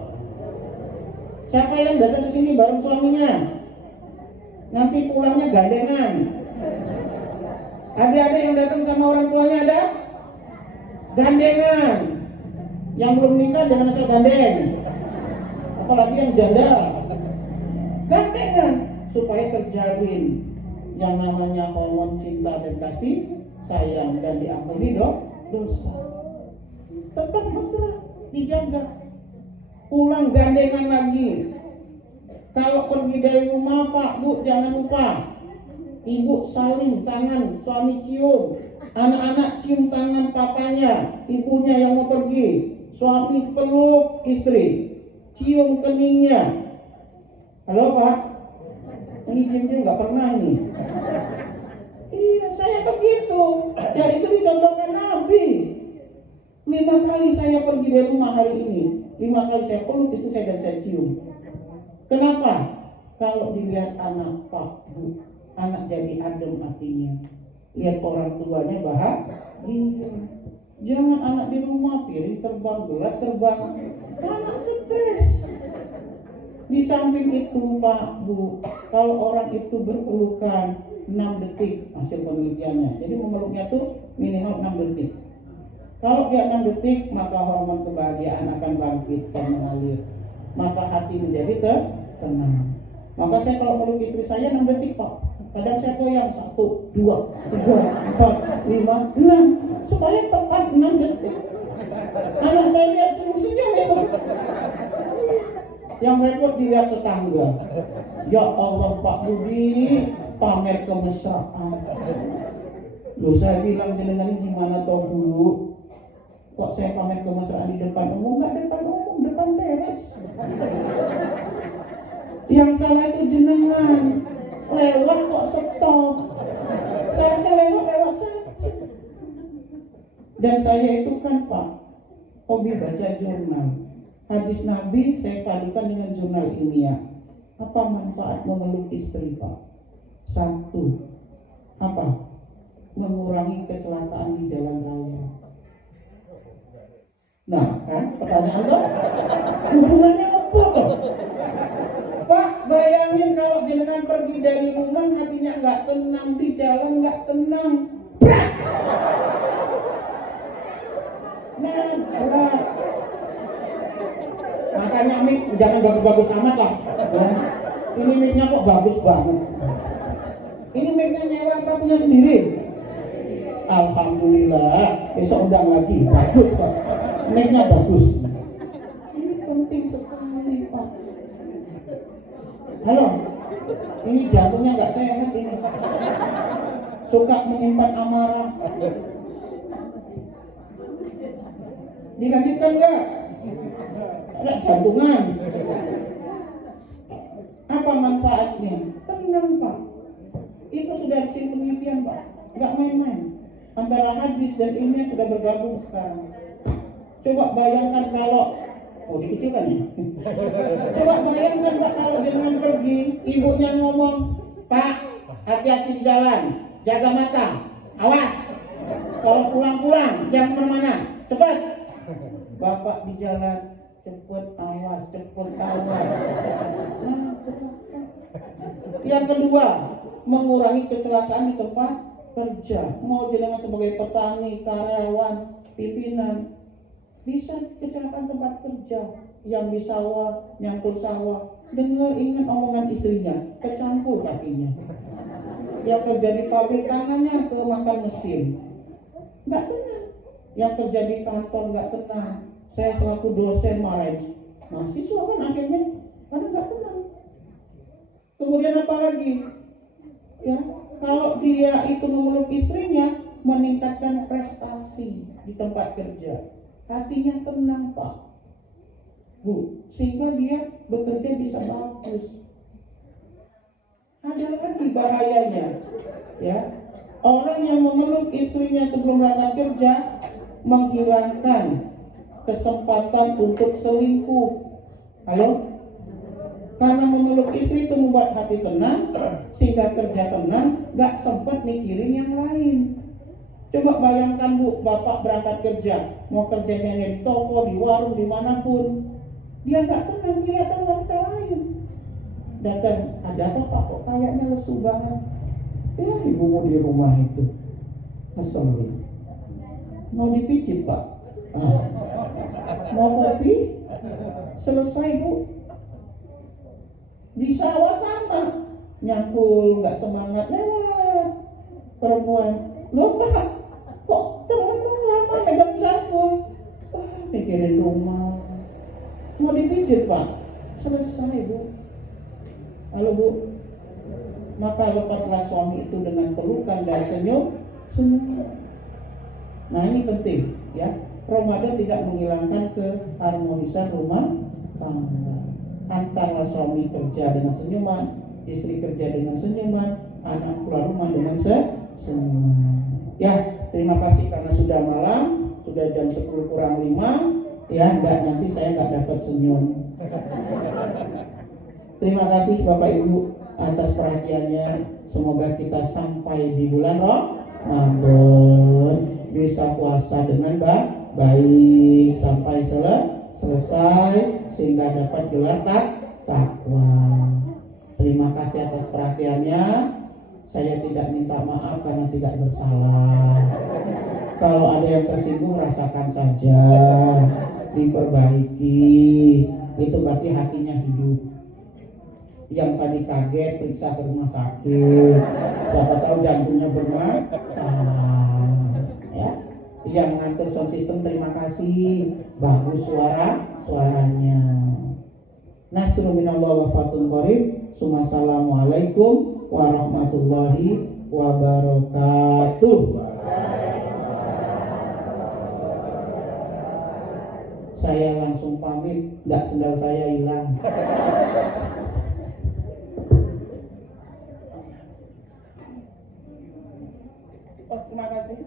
Siapa yang datang ke sini bareng suaminya? Nanti pulangnya gandengan. Adik-adik yang datang sama orang tuanya ada gandengan. Yang belum nikah jangan asal gandeng. Apalagi yang janda. Gandengan supaya terjalin yang namanya hormon cinta dan kasih sayang dan diampuni dosa. Tetap mesra, dijaga. Pulang gandengan lagi. Kalau pergi dari rumah, Pak, Bu, jangan lupa Ibu saling tangan, suami cium. Anak-anak cium tangan papanya, ibunya yang mau pergi. Suami peluk istri, cium keningnya. Halo Pak, ini diam-diam nggak pernah nih. Iya, saya begitu. Dan itu dicontohkan Nabi. 5 kali saya pergi dari rumah hari ini. 5 kali saya peluk istri saya dan saya cium. Kenapa? Kalau dilihat anak Pak, Bu, anak jadi adem hatinya. Lihat orang tuanya bahagia. Jangan anak di rumah piring terbang, gelas terbang. Anak stres. Di samping itu Pak, Bu, kalau orang itu berpelukan 6 detik hasil penelitiannya. Jadi memeluknya tuh minimal 6 detik. Kalau dia 6 detik, maka hormon kebahagiaan akan bangkit dan mengalir. Maka hati menjadi tenang. Maka saya kalau meluk istri saya 6 detik Pak. Kadang saya goyang 1, 2, 3, 4, 5, 6 supaya tepat 6 detik. Anak saya lihat senyum-senyum itu. Yang repot dilihat tetangga. Ya Allah Pak Budi, pamer kemesraan. Loh saya bilang jenengan gimana toh dulu? Kok saya pamer kemesraan di depan umum? Enggak depan umum, depan teras. Yang salah itu jenengan. Lewat kok stop. Saya lewat saja. Dan saya itu kan Pak, hobi baca jurnal. Hadis Nabi saya padukan dengan jurnal ilmiah. Apa manfaat memeluk istri Pak? 1. Apa? Mengurangi kecelakaan di jalan raya. Nah kan pertanyaan tuh hubungannya apa tuh? Pak, bayangin kalau jenengan pergi dari rumah hatinya nggak tenang, di jalan nggak tenang. Brak! Nah, makanya mic jangan bagus-bagus amat lah. Ini micnya kok bagus banget. Ini micnya nyewa apa punya sendiri? Alhamdulillah, besok undang lagi. Bagus Pak, micnya bagus. Ini penting sekali Pak. Halo, ini jantungnya nggak sehat ini Pak. Suka menyimpan amarah. Dilanjutkan nggak? Ada jantungan. Apa manfaatnya? Tenang Pak. Itu sudah hasil penelitian Pak. Nggak main-main. Antara hadis dan ilmiah sudah bergabung sekarang. Coba bayangkan kalau dikecilkan ya. Coba bayangkan Pak kalau dengan pergi, ibunya ngomong, Pak, hati-hati di jalan, jaga mata, awas. Kalau pulang-pulang jangan kemana-mana, cepat. Bapak di jalan, cepet awas. Yang kedua, mengurangi kecelakaan di tempat kerja. Mau jenengan sebagai petani, karyawan, pimpinan, bisa kecelakaan tempat kerja. Yang di sawah, nyangkul sawah, dengar ingat omongan istrinya, kecampur kakinya. Yang kerja di pabrik tangannya ke makan mesin, nggak tenang. Yang kerja di kantor nggak tenang. Saya selaku dosen marahin mahasiswa kan akhirnya pada nggak tenang. Kemudian apa lagi? Ya, kalau dia itu memeluk istrinya, meningkatkan prestasi di tempat kerja, hatinya tenang Pak, Bu, sehingga dia bekerja bisa bagus. Ada lagi bahayanya, ya, orang yang memeluk istrinya sebelum berangkat kerja menghilangkan kesempatan untuk selingkuh. Halo? Karena memeluk istri itu membuat hati tenang, sehingga kerja tenang, gak sempat mikirin yang lain. Coba bayangkan Bu, Bapak berangkat kerja, mau kerjanya di toko, di warung, dimanapun, dia gak tenang, kelihatan wanita lain. Datang, ada apa Pak, kok kayaknya lesu banget. Ya ibumu di rumah itu ngeselin, mau dipijit Pak, mau kopi, selesai Bu. Di sawah sama, nyangkul nggak semangat, lewat perempuan, loh Pak, kok temen lama megang cangkul, mikirin rumah, mau dipijit Pak, selesai Bu. Halo Bu, maka lepaslah suami itu dengan pelukan dan senyum. Nah ini penting ya. Ramadan tidak menghilangkan keharmonisan rumah tangga. Antara suami kerja dengan senyuman, istri kerja dengan senyuman, anak keluar rumah dengan senyuman. Ya, terima kasih karena sudah malam, sudah jam 10 kurang 5. Ya, nanti saya nggak dapat senyum. Terima kasih Bapak Ibu atas perhatiannya. Semoga kita sampai di bulan Ramadan bisa puasa dengan baik sampai selesai sehingga dapat gelar takwa. Terima kasih atas perhatiannya. Saya tidak minta maaf karena tidak bersalah. Kalau ada yang tersinggung rasakan saja, diperbaiki. Itu berarti hatinya hidup. Yang tadi kaget periksa ke rumah sakit, siapa tahu jantungnya bermasalah. Ya, yang ngatur sound system terima kasih, bagus suaranya. Nasrul minallah wa fathun qarib. Assalamualaikum warahmatullahi wabarakatuh. Saya langsung pamit, nggak sendal saya hilang. Oh, terima kasih.